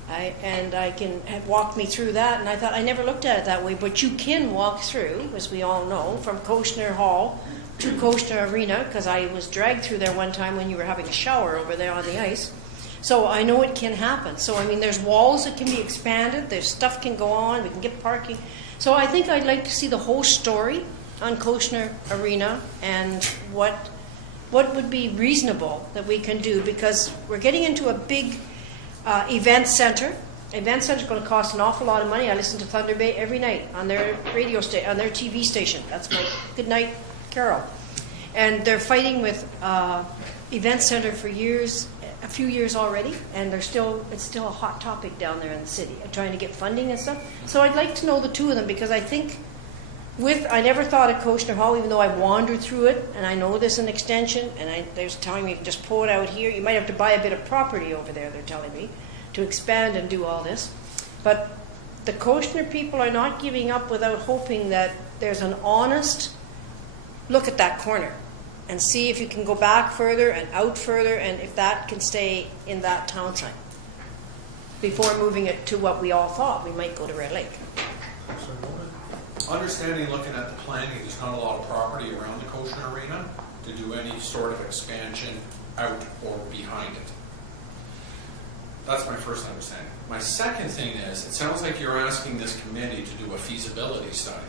Had walked me through that, and I thought I never looked at it that way, but you can walk through, as we all know, from Coachner Hall to Coachner Arena, because I was dragged through there one time when you were having a shower over there on the ice. So I know it can happen. So I mean, there's walls that can be expanded, there's stuff can go on, we can get parking. So I think I'd like to see the whole story on Coachner Arena and what would be reasonable that we can do, because we're getting into a big event center. Event center is going to cost an awful lot of money. I listen to Thunder Bay every night on their radio station, on their TV station. That's my good night, Carol. And they're fighting with event center for years, a few years already, and it's still a hot topic down there in the city, trying to get funding and stuff. So I'd like to know the two of them, because I think I never thought of Coachner Hall, even though I wandered through it, and I know there's an extension, and there's telling me you can just pull it out here. You might have to buy a bit of property over there, they're telling me, to expand and do all this. But the Coachner people are not giving up without hoping that there's an honest look at that corner and see if you can go back further and out further, and if that can stay in that town site before moving it to what we all thought we might go to Red Lake. Councilor Bowman? Understanding, looking at the planning, there's not a lot of property around the Coachner Arena to do any sort of expansion out or behind it. That's my first understanding. My second thing is, it sounds like you're asking this committee to do a feasibility study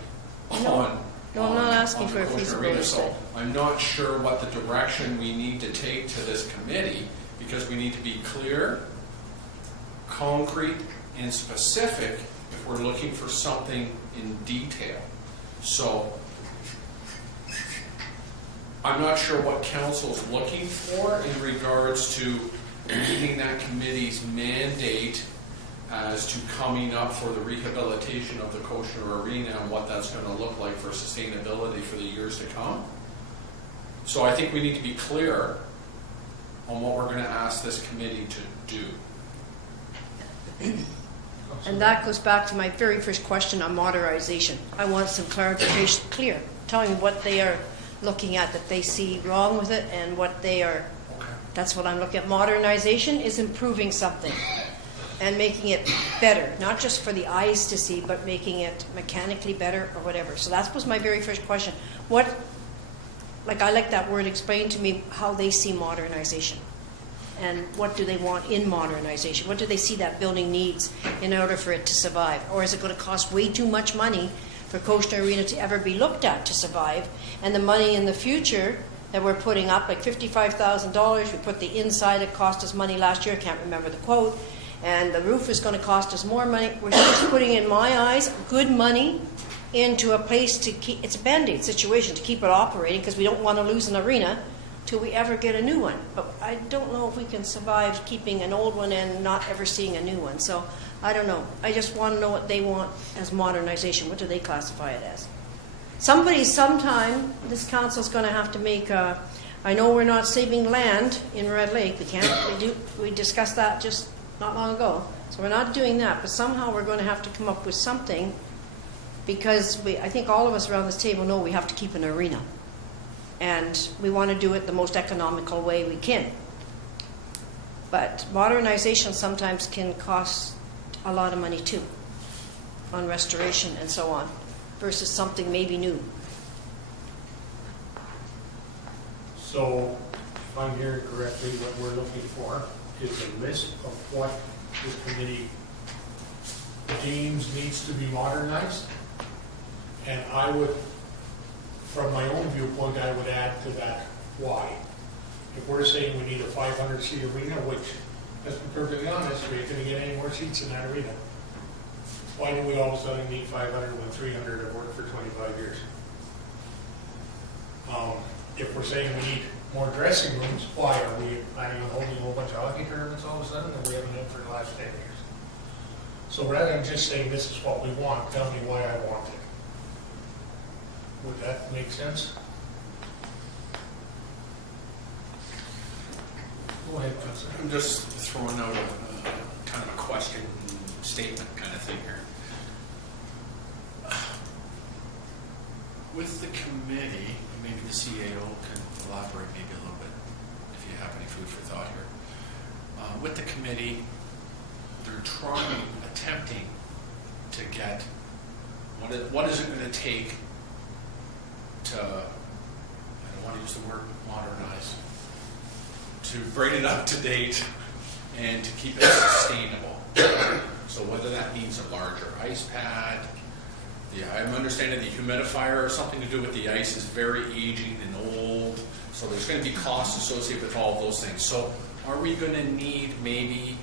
on No, I'm not asking for a the Coachner feasibility Arena. study. So I'm not sure what the direction we need to take to this committee, because we need to be clear, concrete, and specific if we're looking for something in detail. So I'm not sure what council's looking for in regards to meeting that committee's mandate as to coming up for the rehabilitation of the Coachner Arena and what that's going to look like for sustainability for the years to come. So I think we need to be clear on what we're going to ask this committee to do. And that goes back to my very first question on modernization. I want some clarification, telling me what they are looking at that they see wrong with it, and what they are, that's what I'm looking at. Modernization is improving something and making it better, not just for the eyes to see, but making it mechanically better or whatever. So that was my very first question. I like that word, explain to me how they see modernization. And what do they want in modernization? What do they see that building needs in order for it to survive? Or is it going to cost way too much money for Coachner Arena to ever be looked at to survive? And the money in the future that we're putting up, like $55,000, we put the inside, it cost us money last year, I can't remember the quote, and the roof is going to cost us more money. We're just putting, in my eyes, good money into a place to keep, it's a Band-Aid situation, to keep it operating, because we don't want to lose an arena till we ever get a new one. But I don't know if we can survive keeping an old one and not ever seeing a new one. So I don't know. I just want to know what they want as modernization. What do they classify it as? Somebody, sometime, this council's going to have to make a, I know we're not saving land in Red Lake. We can't. We discussed that just not long ago. So we're not doing that. But somehow we're going to have to come up with something, because I think all of us around this table know we have to keep an arena. And we want to do it the most economical way we can. But modernization sometimes can cost a lot of money too, on restoration and so on, versus something maybe new. So, if I'm hearing correctly, what we're looking for is a list of what this committee deems needs to be modernized. And I would, from my own viewpoint, I would add to that why. If we're saying we need a 500-seat arena, which, let's be perfectly honest, we ain't going to get any more seats in that arena. Why do we all of a sudden need 500 when 300 have worked for 25 years? If we're saying we need more dressing rooms, why are we planning on holding a whole bunch of hockey tournaments all of a sudden that we haven't done for the last 10 years? So rather than just saying this is what we want, tell me why I want it. Would that make sense? Go ahead, Councilor. I'm just throwing out a kind of a question statement kind of thing here. With the committee, maybe the CAO can elaborate maybe a little bit if you have any food for thought here. With the committee, they're attempting to get, what is it going to take to, I don't want to use the word modernize, to bring it up to date and to keep it sustainable. So whether that means a larger ice pad, I'm understanding the humidifier or something to do with the ice is very aging and old, so there's going to be costs associated with all of those things. So are we going to need maybe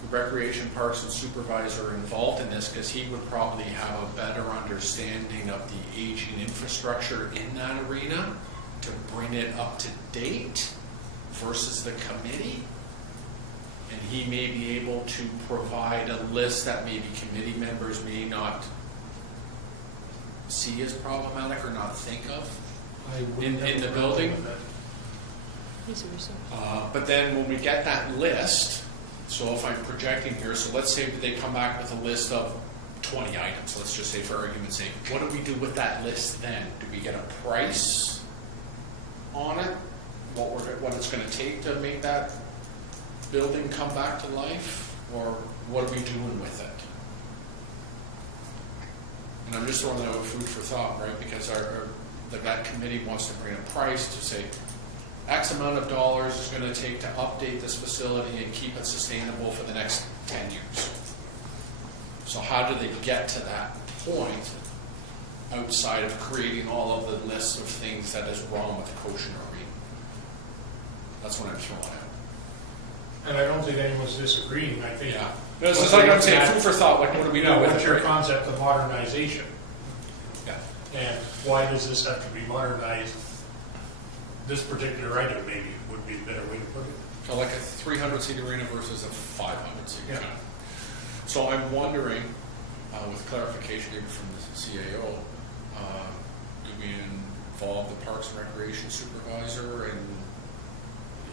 the Recreation Parks and Supervisor involved in this, because he would probably have a better understanding of the aging infrastructure in that arena to bring it up to date versus the committee? And he may be able to provide a list that maybe committee members may not see as problematic or not think of in the building. But then when we get that list, so if I'm projecting here, so let's say they come back with a list of 20 items, let's just say for argument's sake, what do we do with that list then? Do we get a price on it? What it's going to take to make that building come back to life? Or what are we doing with it? And I'm just throwing out food for thought, right? Because that committee wants to bring a price to say X amount of dollars is going to take to update this facility and keep it sustainable for the next 10 years. So how do they get to that point outside of creating all of the lists of things that is wrong with the Kosher Arena? That's what I'm throwing out. And I don't think anyone's disagreeing. I think. Yeah. No, it's like I'm saying, food for thought. Like, what do we do with What's it? your Right? concept of modernization? Yeah. And why does this have to be modernized? This particular item maybe would be a better way to put it. So like a 300-seat arena versus a 500-seat. Yeah. Kind of. So I'm wondering, with clarification here from the CAO, do we involve the Parks and Recreation Supervisor, and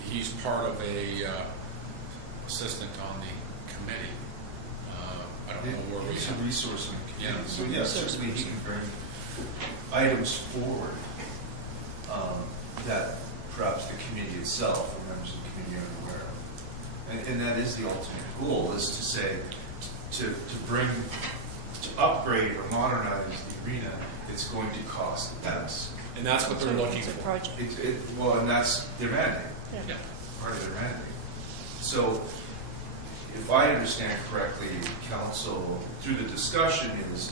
he's part of a assistant on the committee. I don't know where He's a resource in the community, Yeah. so yes, certainly he can bring items forward that perhaps the committee itself or members of the committee are aware of. And that is the ultimate goal, is to say, to upgrade or modernize the arena, it's going to cost X. And that's what they're looking It's a for. project. Well, and that's their mandate. Yeah. Part of their mandate. So, if I understand correctly, council, through the discussion is,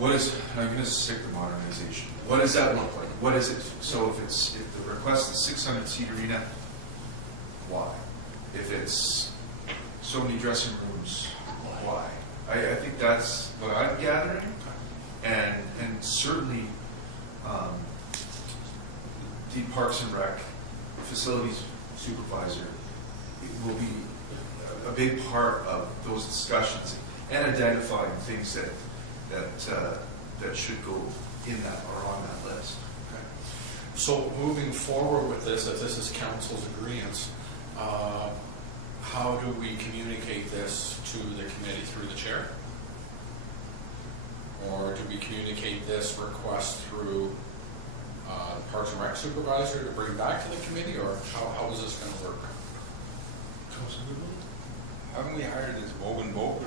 I'm going to stick to modernization. What does that look like? What is it? So if the request is 600-seat arena, why? if it's so many dressing rooms, why? I think that's what I'm gathering, and certainly, the Parks and Rec facilities supervisor will be a big part of those discussions and identifying things that should go in that or on that list. So moving forward with this, if this is council's agreeance, how do we communicate this to the committee through the chair? Or do we communicate this request through Parks and Rec supervisor to bring back to the committee, or how is this going to work? Haven't we hired this Bogan Boker?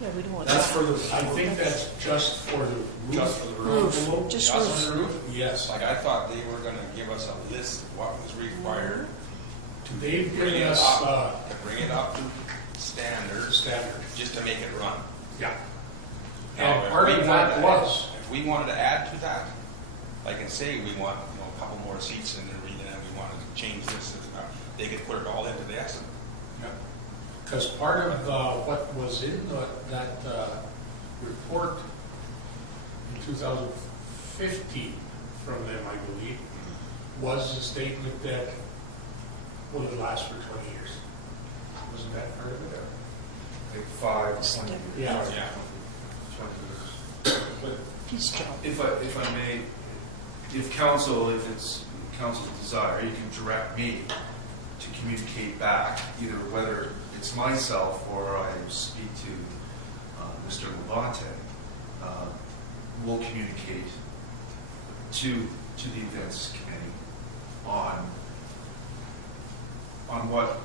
Yeah, we don't want That's that. for the, I think that's just for the roof. just for the roof. Roof, just Just roof. on the roof? Yes. Like, I thought they were gonna give us a list of what was required They to bring us, bring it up to standards, standard. just to make it run. Yeah. Now, And if part we of wanted that to- was, If we wanted to add to that, like and say we want, a couple more seats in the arena and we wanted to change this, they could put it all into the estimate. because part of what was in that report in 2015 from them, I believe, was the statement that will it last for 20 years? Wasn't that part of it? Like 5, 20 years. Yeah. Yeah. 20 years. But His job. if I may, if it's council's desire, you can direct me to communicate back, either whether it's myself or I speak to Mr. Levante, we'll communicate to the events committee on what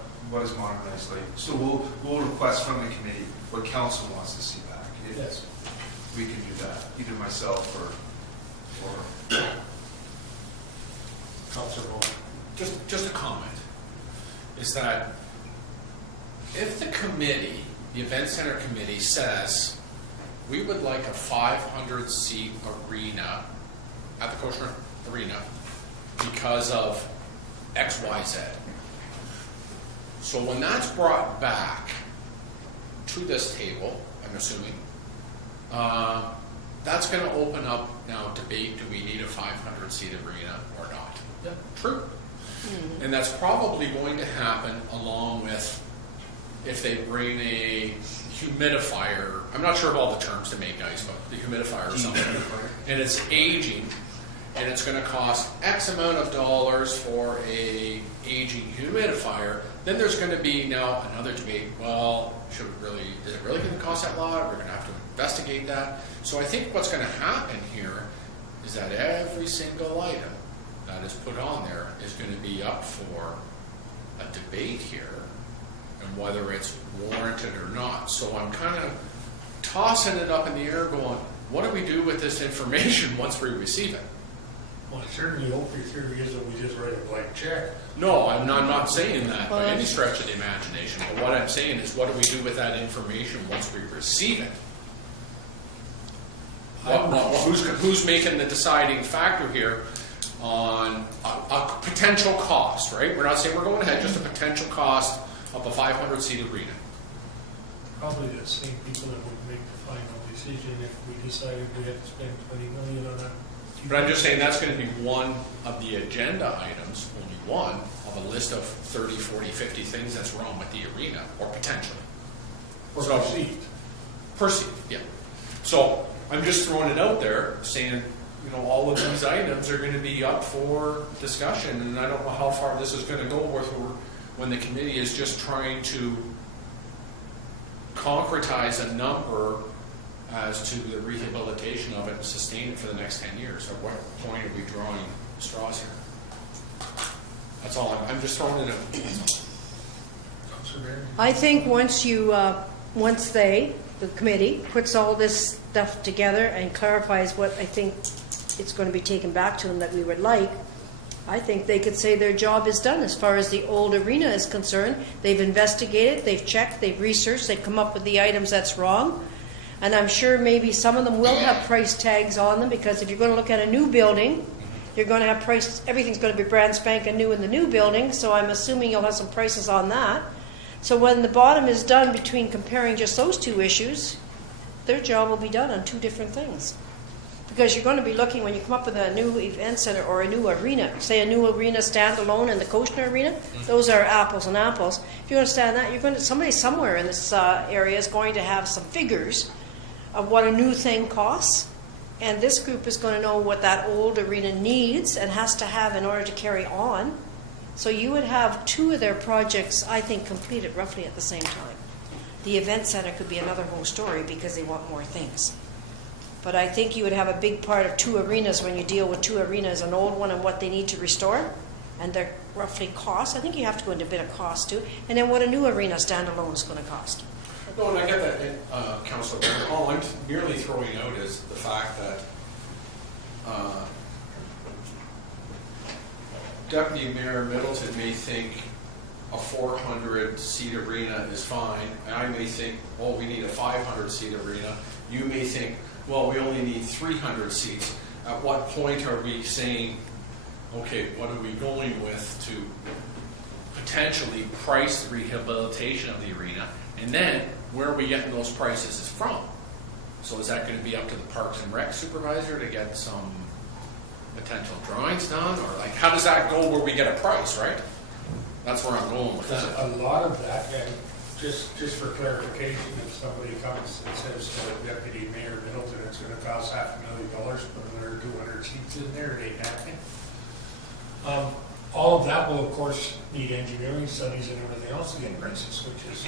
is modernized like. So we'll request from the committee what council wants to see back. If Yes. we can do that, either myself or Councilor Bowman. Just a comment, is that if the committee, the event center committee says, we would like a 500-seat arena at the Kosher Arena because of X, Y, Z. So when that's brought back to this table, I'm assuming, that's going to open up now debate, do we need a 500-seat arena or not? Yeah. True. And that's probably going to happen along with if they bring a humidifier, I'm not sure of all the terms to make ice, but the humidifier or something, and it's aging, and it's going to cost X amount of dollars for a aging humidifier, then there's going to be now another debate, well, is it really going to cost that lot? We're going to have to investigate that. So I think what's going to happen here is that every single item that is put on there is going to be up for a debate here, and whether it's warranted or not. So I'm kind of tossing it up in the air going, what do we do with this information once we receive it? Well, I certainly hope your theory is that we just write a blank check. No, I'm not saying that by any stretch of the imagination, but what I'm saying is what do we do with that information once we receive it? Who's making the deciding factor here on a potential cost, right? We're not saying we're going ahead, just a potential cost of a 500-seat arena. Probably the same people that would make the final decision if we decided we had to spend 20 million on that. But I'm just saying that's going to be one of the agenda items, only one, of a list of 30, 40, 50 things that's wrong with the arena, or potentially. Or So- perceived. Perceived, yeah. So I'm just throwing it out there, saying, all of these items are going to be up for discussion, and I don't know how far this is going to go when the committee is just trying to concretize a number as to the rehabilitation of it and sustain it for the next 10 years. At what point are we drawing straws here? That's all. I'm just throwing it out. Councilor Barron? I think once the committee, puts all this stuff together and clarifies what I think it's going to be taken back to them that we would like, I think they could say their job is done as far as the old arena is concerned. They've investigated, they've checked, they've researched, they've come up with the items that's wrong. And I'm sure maybe some of them will have price tags on them, because if you're going to look at a new building, You're going to have prices, everything's going to be brand spanking new in the new building, so I'm assuming you'll have some prices on that. So when the bottom is done between comparing just those two issues, their job will be done on two different things. Because you're going to be looking, when you come up with a new event center or a new arena, say a new arena standalone in the Koshner Arena, those are apples and apples. If you understand that, you're going to, somebody somewhere in this area is going to have some figures of what a new thing costs. And this group is going to know what that old arena needs and has to have in order to carry on. So you would have two of their projects, I think, completed roughly at the same time. The event center could be another whole story because they want more things. But I think you would have a big part of two arenas when you deal with two arenas, an old one and what they need to restore, and their roughly cost. I think you have to go into a bit of cost too. And then what a new arena standalone is going to cost. No, and I get that, Councillor. All I'm merely throwing out is the fact that Deputy Mayor Middleton may think a 400-seat arena is fine, and I may think, oh, we need a 500-seat arena. You may think, well, we only need 300 seats. At what point are we saying, okay, what are we going with to potentially price the rehabilitation of the arena? And then, where are we getting those prices from? So is that going to be up to the Parks and Rec supervisor to get some potential drawings done? Or like, how does that go where we get a price, right? That's where I'm going with that. A lot of that, and just for clarification, if somebody comes and says to Deputy Mayor Middleton, it's gonna cost $500,000 to put another 200 seats in there, it ain't happening. All of that will, of course, need engineering studies and everything else to get prices, which is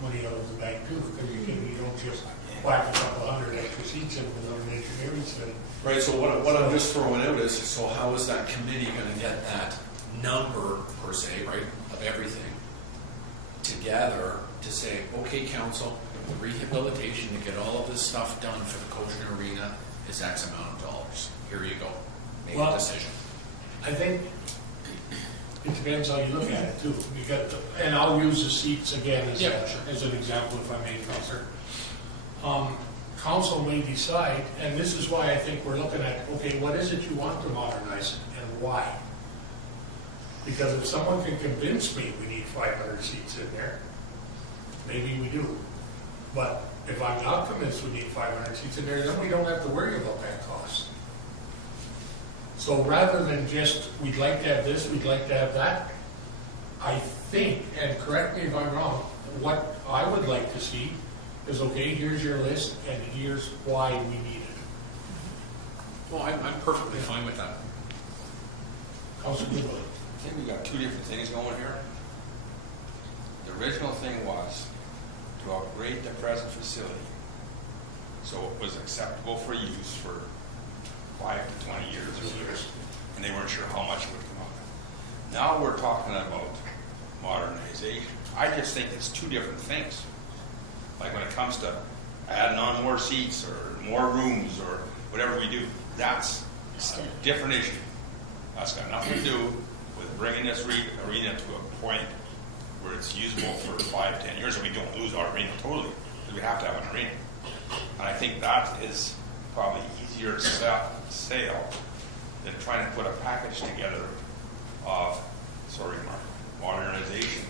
money out of the bank too, because you don't just whack a couple hundred extra seats in without an engineering study. Right, so what I'm just throwing out is, so how is that committee going to get that number, per se, right, of everything together to say, okay, council, the rehabilitation to get all of this stuff done for the Koshner Arena is X amount of dollars. Here you go. Make a decision. I think it depends how you look at it too. You got, and I'll use the seats again as, as an example, if I may, Councillor. Council may decide, and this is why I think we're looking at, okay, what is it you want to modernize and why? Because if someone can convince me we need 500 seats in there, maybe we do. But if I'm not convinced we need 500 seats in there, then we don't have to worry about that cost. So rather than just, we'd like to have this, we'd like to have that, I think, and correct me if I'm wrong, what I would like to see is, okay, here's your list, and here's why we need it. Well, I'm perfectly fine with that. Councilor Goodwin. I think we got two different things going here. The original thing was to upgrade the present facility so it was acceptable for use for 5 to 20 years, and they weren't sure how much it would come up. Now we're talking about modernization. I just think it's two different things. Like when it comes to adding on more seats or more rooms or whatever we do, that's a different issue. That's got nothing to do with bringing this arena to a point where it's usable for 5, 10 years, and we don't lose our arena totally, because we have to have an arena. And I think that is probably easier to sell than trying to put a package together of, sorry, Mark, modernization.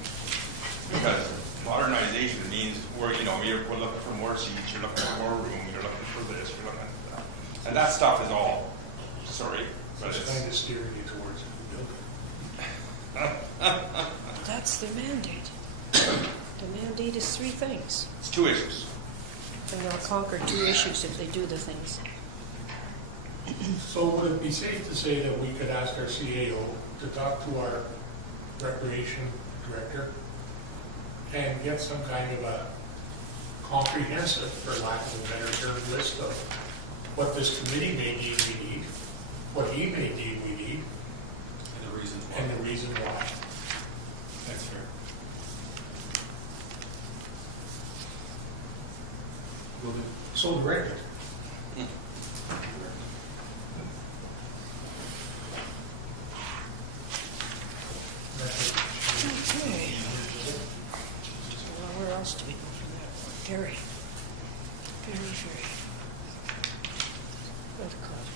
Because modernization means we're looking for more seats, you're looking for more room, you're looking for this, you're looking for that. And that stuff is all, sorry, but It's it's kind of steering you towards a new building. That's their mandate. The mandate is 3 things. it's two issues. And they'll conquer 2 issues if they do the things. So would it be safe to say that we could ask our CAO to talk to our recreation director and get some kind of a comprehensive, for lack of a better term, list of what this committee may deem we need, what he may deem we need, And the reasons why. and the reason why. That's fair. So directed. Okay. Well, where else do we go from there? Ferry. Ferry. What do you call it?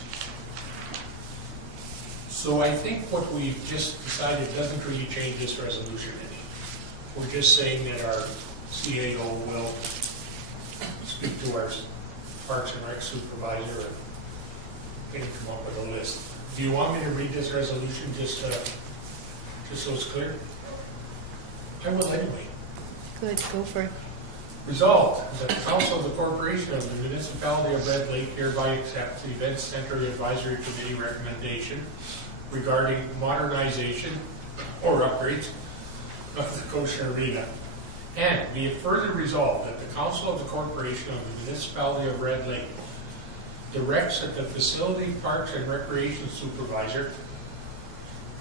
So I think what we've just decided doesn't really change this resolution any. We're just saying that our CAO will speak to our Parks and Rec supervisor and come up with a list. Do you want me to read this resolution just so it's clear? I will anyway. Good, go for it. Resolved that the Council of the Corporation of the Municipality of Red Lake hereby accepts the Events Center Advisory Committee recommendation regarding modernization or upgrades of the Kosher Arena. And be it further resolved that the Council of the Corporation of the Municipality of Red Lake directs that the Facility, Parks, and Recreation Supervisor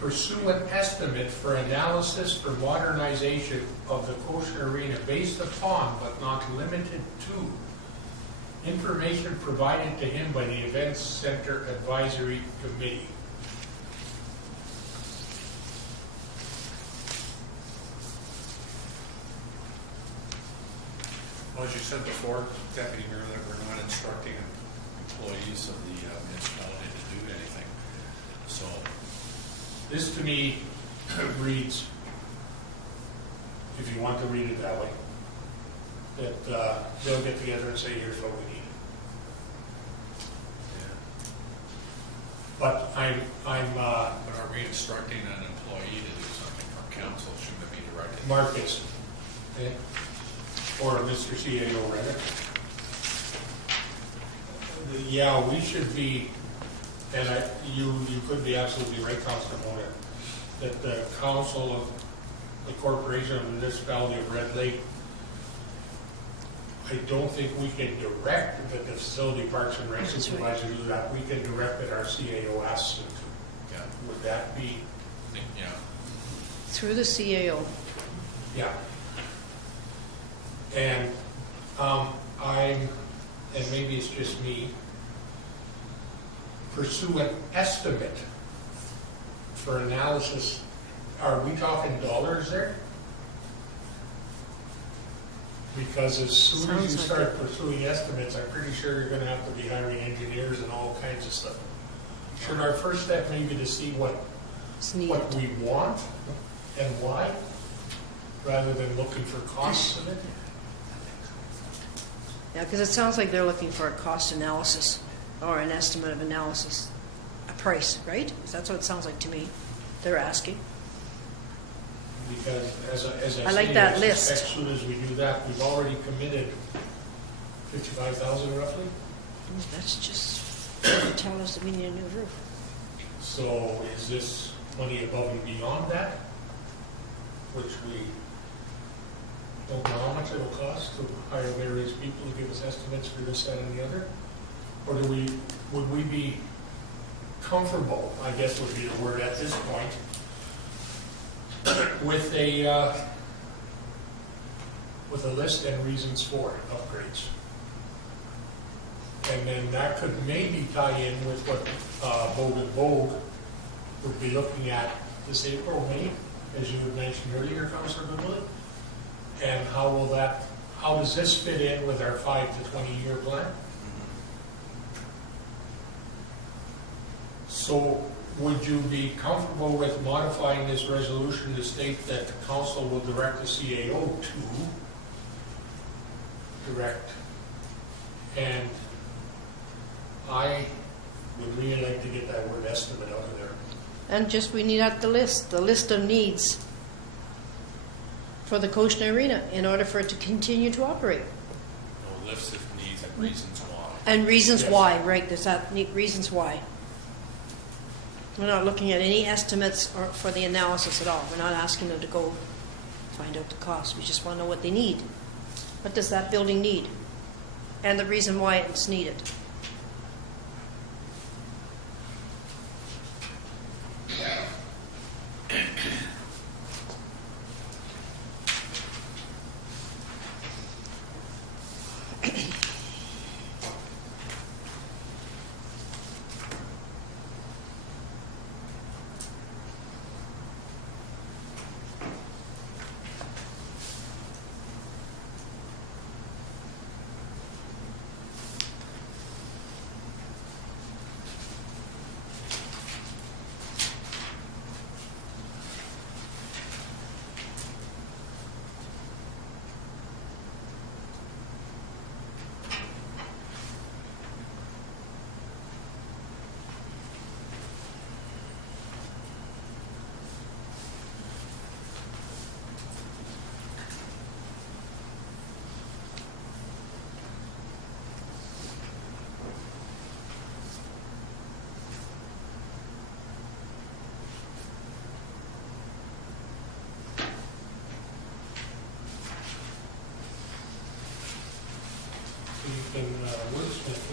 pursue an estimate for analysis for modernization of the Kosher Arena based upon, but not limited to, information provided to him by the Events Center Advisory Committee. Well, as you said before, Deputy Mayor, that we're not instructing employees of the municipality to do anything. So, This to me reads, if you want to read it that way, that they'll get together and say, here's what we need. But but are we instructing an employee to do something from council? Shouldn't it be directed? Marcus, okay, or Mr. CAO rather. Yeah, we should be, and you could be absolutely right, Councilor Mona, that the Council of the Corporation of the Municipality of Red Lake, I don't think we can direct that the Facility, Parks, and Rec Supervisor do that. We can direct that our CAO asks them to. Yeah. Would that be? Yeah. Through the CAO. Yeah. And and maybe it's just me, pursue an estimate for analysis. Are we talking dollars there? Because as soon as you Sounds like start pursuing estimates, I'm pretty sure you're gonna have to be hiring engineers and all kinds of stuff. Should our first step maybe to see what It's needed. what we want and why, rather than looking for costs of it? Yeah, because it sounds like they're looking for a cost analysis or an estimate of analysis, a price, right? That's what it sounds like to me. They're asking. Because as I I like say, that I list. suspect as soon as we do that, we've already committed 55,000 roughly. That's just tell us that we need a new roof. So is this money above and beyond that? Which we don't know how much it'll cost to hire various people to give us estimates for this, that, and the other? Or would we be comfortable, I guess would be the word at this point, with a list and reasons for upgrades? And then that could maybe tie in with what Vogue and Vogue would be looking at this April, May, as you had mentioned earlier, Councilor Goodwillie. And how does this fit in with our 5 to 20-year plan? So would you be comfortable with modifying this resolution to state that the council will direct the CAO to direct? And I would really like to get that word estimate out of there. And just, we need out the list of needs for the Kosher Arena in order for it to continue to operate. No lifts if needs and reasons why. And reasons Yes. why, right, there's that, reasons why. We're not looking at any estimates or for the analysis at all. We're not asking them to go find out the cost. We just want to know what they need. What does that building need? And the reason why it's needed.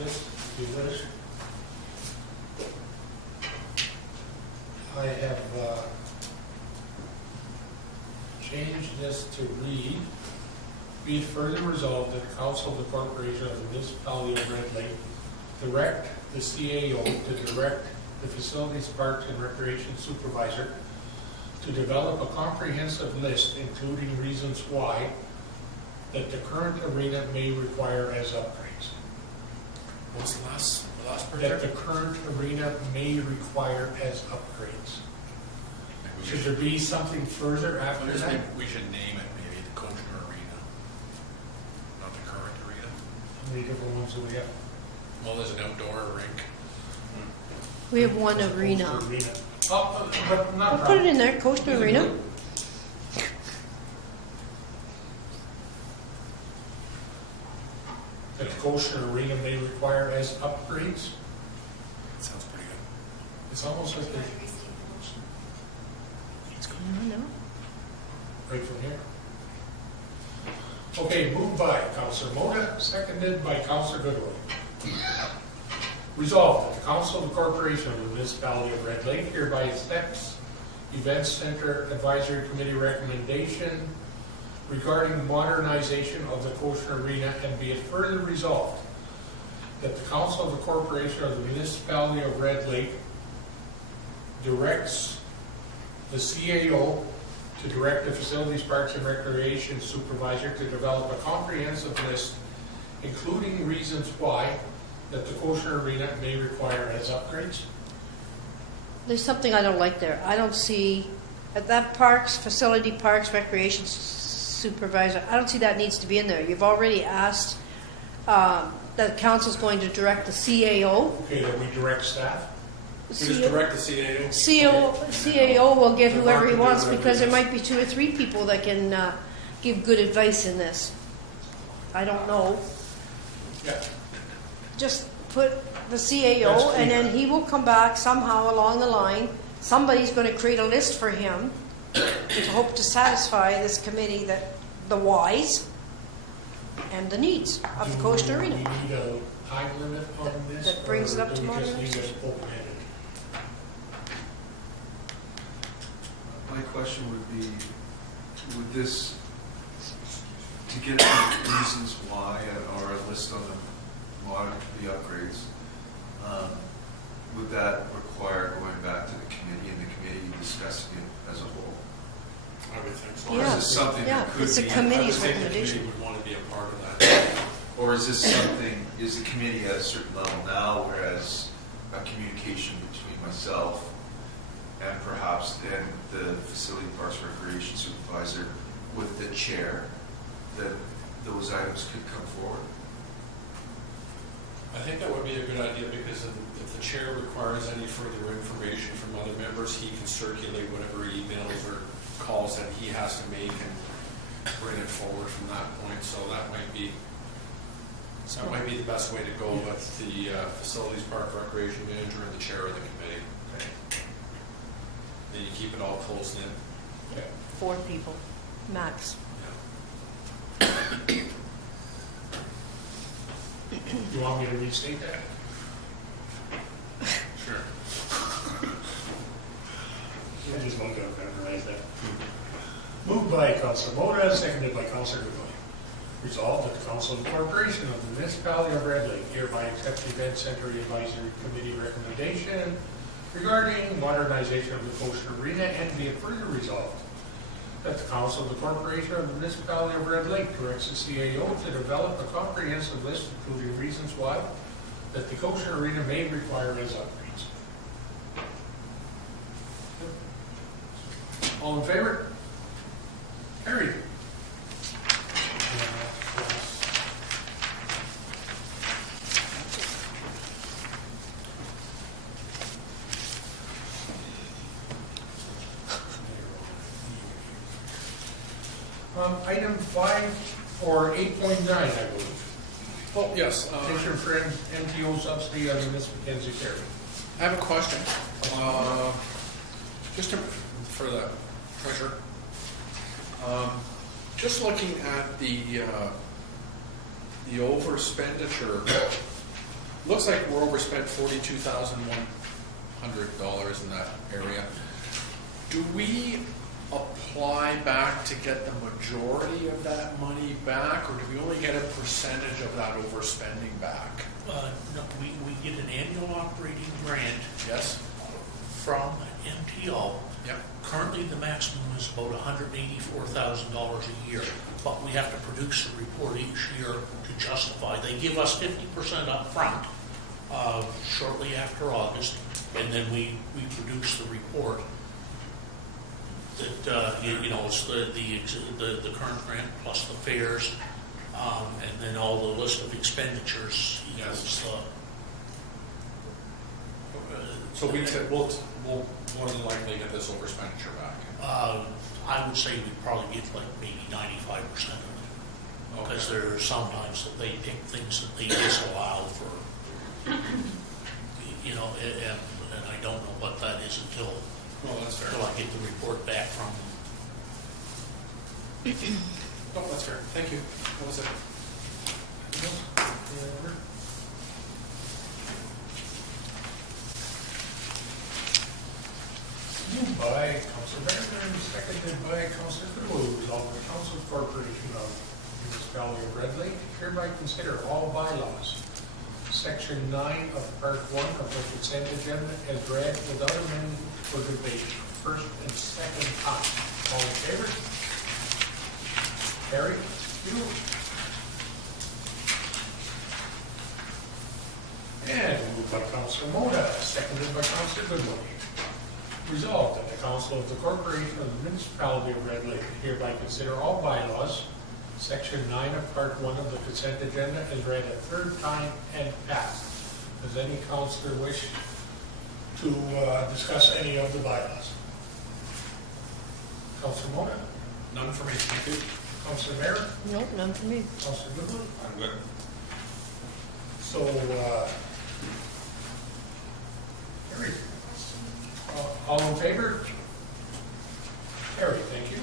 this, if you wish. I have changed this to read, be it further resolved that the Council of the Corporation of the Municipality of Red Lake direct the CAO to direct the Facilities, Parks, and Recreation Supervisor to develop a comprehensive list including reasons why that the current arena may require as upgrades. What's the last part That there? the current arena may require as upgrades. We Should should, there be something further after that? we should name it maybe the Coachman Arena, not the current arena. How many different ones do we have? Well, there's an outdoor rink. We have one As opposed arena. to arena. Oh, but not. I'll put it in there, Coastal Arena. That the Goshen Arena may require as upgrades? That sounds pretty good. It's almost like they, What's going on now? right from here. Okay, moved by Councilor Mota, seconded by Councilor Goodwin. Resolved that the Council of the Corporation of the Municipality of Red Lake hereby accepts Events Center Advisory Committee recommendation regarding modernization of the Goshen Arena, and be it further resolved that the Council of the Corporation of the Municipality of Red Lake directs the CAO to direct the Facilities, Parks, and Recreation Supervisor to develop a comprehensive list, including reasons why that the Goshen Arena may require as upgrades. There's something I don't like there. I don't see, at that Parks, Recreation Supervisor, I don't see that needs to be in there. You've already asked that the council's going to direct the CAO. Okay, that we direct staff. We just direct the CAO. CAO will get whoever he Mark can do wants, whatever because he there wants. might be 2 or 3 people that can give good advice in this. I don't know. Yeah. Just put the CAO, That's and clear. then he will come back somehow along the line. Somebody's going to create a list for him to hope to satisfy this committee that the whys and the needs of the Coast Arena. Do we need a time limit on this? That brings it up or to do we just modernization. leave it open-ended? My question would be, would this, to get the reasons why, or a list on the upgrades, would that require going back to the committee and the committee discussing it as a whole? I would think so. Or is this something Yeah, that could it's a be? committee's I would think the recommendation. committee would want to be a part of that. Or is this something, is the committee at a certain level now, whereas a communication between myself and perhaps then the Facility Parks Recreation Supervisor with the chair, that those items could come forward? I think that would be a good idea, because if the chair requires any further information from other members, he can circulate whatever emails or calls that he has to make and bring it forward from that point. So that might be the best way to go with the Facilities, Park, Recreation Manager and the chair of the committee. Then you keep it all close in. Okay. 4 people, max. You want me to restate that? Sure. I just want to memorize that. Moved by Councilor Mota, seconded by Councilor Goodwin. Resolved that the Council of the Corporation of the Municipality of Red Lake hereby accepts the Event Center Advisory Committee recommendation regarding modernization of the Goshen Arena, and be it further resolved that the Council of the Corporation of the Municipality of Red Lake directs the CAO to develop a comprehensive list including reasons why that the Goshen Arena may require as upgrades. All in favor? Carried. Item 5, or 8.9, I believe. Oh, yes. Fisher Friends MTO subsidy under Miss Mackenzie Terry. I have a question. Just for the treasurer. Just looking at the over expenditure Looks like we're overspent $42,100 in that area. Do we apply back to get the majority of that money back, or do we only get a percentage of that overspending back? No, we get an annual operating grant Yes? from MTO. Yep. Currently, the maximum is about $184,000 a year, but we have to produce a report each year to justify. They give us 50% up front shortly after August, and then we produce the report that, it's the current grant plus the fares, and then all the list of expenditures equals, So we'll more than likely get this overexpenditure back. I would say we probably get like maybe 95% of it. Because there are sometimes that they pick things that they disallow for, and I don't know what that is until Well, that's fair. I get the report back from them. No, that's fair. Thank you. That was it. Moved by Councilor Vanderman, seconded by Councilor Goodwood, resolved by Council Corporation of Municipality of Red Lake, hereby consider all bylaws. Section 9 of Part 1 of the consent agenda as read without amendment for debate, first and second time. All in favor? Carried. You. And moved by Councilor Moda, seconded by Councilor Goodwood. Resolved that the Council of the Corporation of the Municipality of Red Lake hereby consider all bylaws, Section 9 of Part 1 of the consent agenda is read a third time and passed. Does any councillor wish to discuss any of the bylaws? Councilor Mona? None for me. Thank you. Councilor Mayor? Nope, none for me. Councilor Goodwin? I'm good. So, carried. All in favor? Carried, thank you.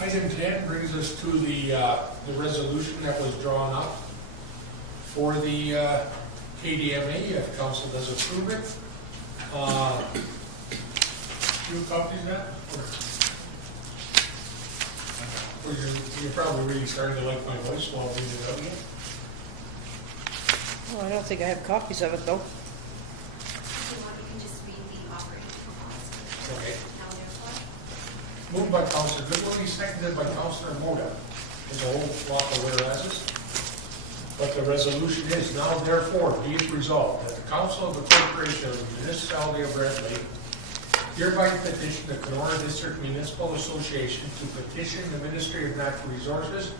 Item 10 brings us to the resolution that was drawn up for the KDMA, if council does approve it. Do you copies of that? Or you're probably really starting to like my voice, so I'll read it out again. Oh, I don't think I have copies of it, though. If you want, you can just read the operating policy. Okay. Now therefore. Moved by Councilor Goodwin, seconded by Councilor Moda. There's a whole lot of whereases. But the resolution is now therefore be it resolved that the Council of the Corporation of the Municipality of Red Lake hereby petition the Kenora District Municipal Association to petition the Ministry of Natural Resources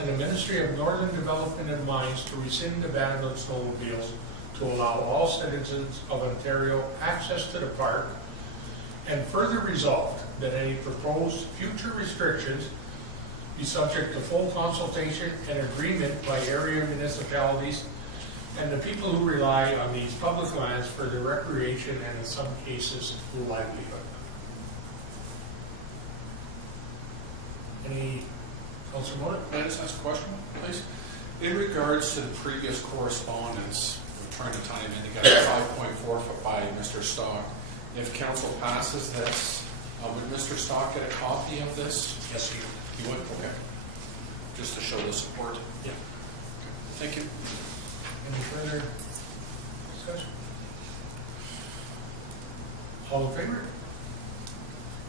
and the Ministry of Northern Development and Mines to rescind the ban on snowmobiles to allow all citizens of Ontario access to the park, and further resolved that any proposed future restrictions be subject to full consultation and agreement by area municipalities and the people who rely on these public lands for their recreation and in some cases livelihood. Any, Councilor Moore? Can I just ask a question, please? In regards to the previous correspondence, we're trying to tie them in together, 5.4 by Mr. Stock. If council passes this, would Mr. Stock get a copy of this? Yes, you. He would, okay. Just to show the support. Yeah. Thank you. Any further discussion? All in favor?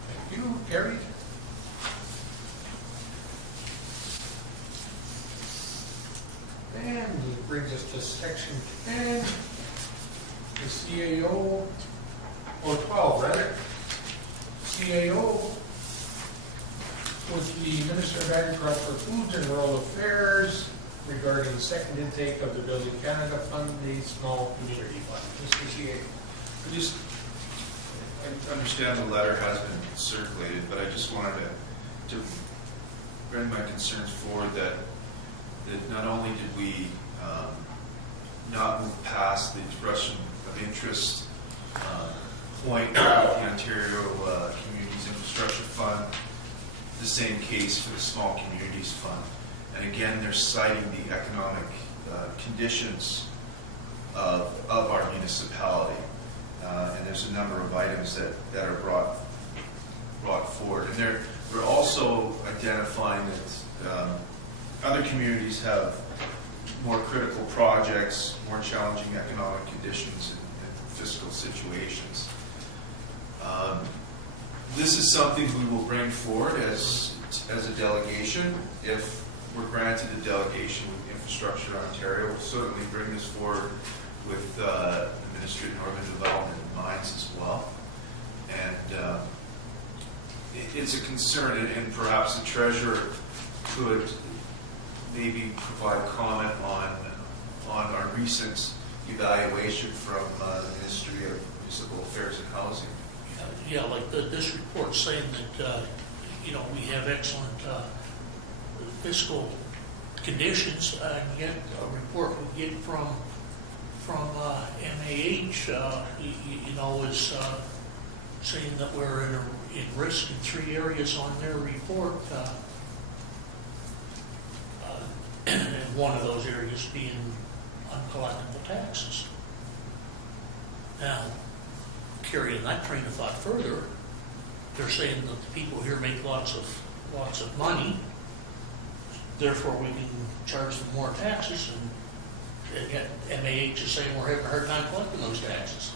Thank you. Carried. And it brings us to section 10, the CAO, or 12 rather. CAO with the Minister of Agriculture, Foods and Rural Affairs regarding the second intake of the Building Canada Fund, the Small Community Fund. Mr. CA. I understand the letter has been circulated, but I just wanted to bring my concerns forward that not only did we not move past the expression of interest point with the Ontario Communities Infrastructure Fund. The same case for the Small Communities Fund. And again, they're citing the economic conditions of our municipality. And there's a number of items that are brought forward. And they're also identifying that other communities have more critical projects, more challenging economic conditions and fiscal situations. This is something we will bring forward as a delegation. If we're granted a delegation with Infrastructure Ontario, we'll certainly bring this forward with the Ministry of Northern Development in mind as well. And it's a concern, and perhaps the Treasurer could maybe provide comment on our recent evaluation from the Ministry of Municipal Affairs and Housing. Yeah, like this report saying that, we have excellent fiscal conditions, and yet a report we get from MAH, is saying that we're in risk in 3 areas on their report, and one of those areas being uncollectible taxes. Now, carrying that train of thought further, they're saying that the people here make lots of money, therefore we can charge them more taxes, and yet MAH is saying we're having a hard time collecting those taxes.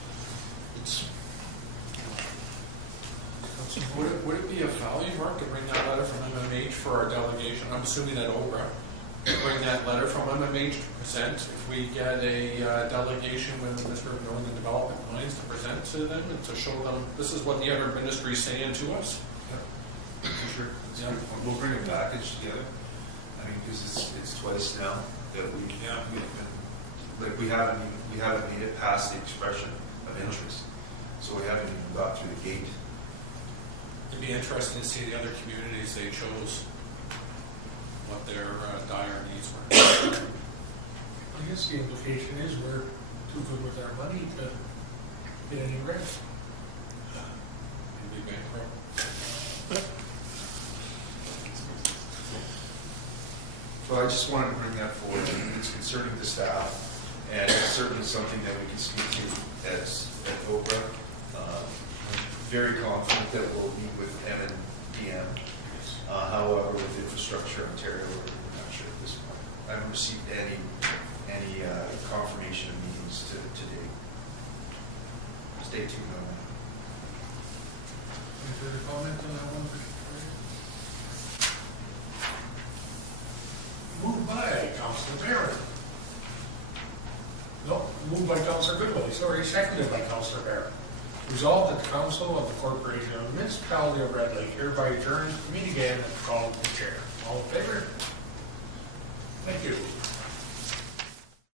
Would it be a value, Mark, to bring that letter from MMH for our delegation? I'm assuming at OBRA. Bring that letter from MMH to present. If we get a delegation with the Minister of Northern Development Mines to present to them and to show them this is what the other ministry is saying to us. Yeah, for sure. Yeah. We'll bring a package together. I mean, because it's twice now that we've been, like, we haven't made it past the expression of interest. So we haven't even got through the gate. It'd be interesting to see the other communities they chose, what their dire needs were. I guess the implication is we're too good with our money to get any grants. Maybe bankrupt. So I just wanted to bring that forward. It's concerning the staff, and it's certainly something that we can speak to at OBRA. Very confident that we'll meet with M&DM. However, with Infrastructure Ontario, we're not sure at this point. I haven't received any confirmation of meetings to date. Stay tuned on that. Any further comment on that one? Moved by Councilor Barron. No, moved by Councilor Goodwillie, sorry, seconded by Councilor Barron. Resolved that the Council of the Corporation of the Municipality of Red Lake hereby adjourns to meet again at the call of the chair. All in favor? Thank you.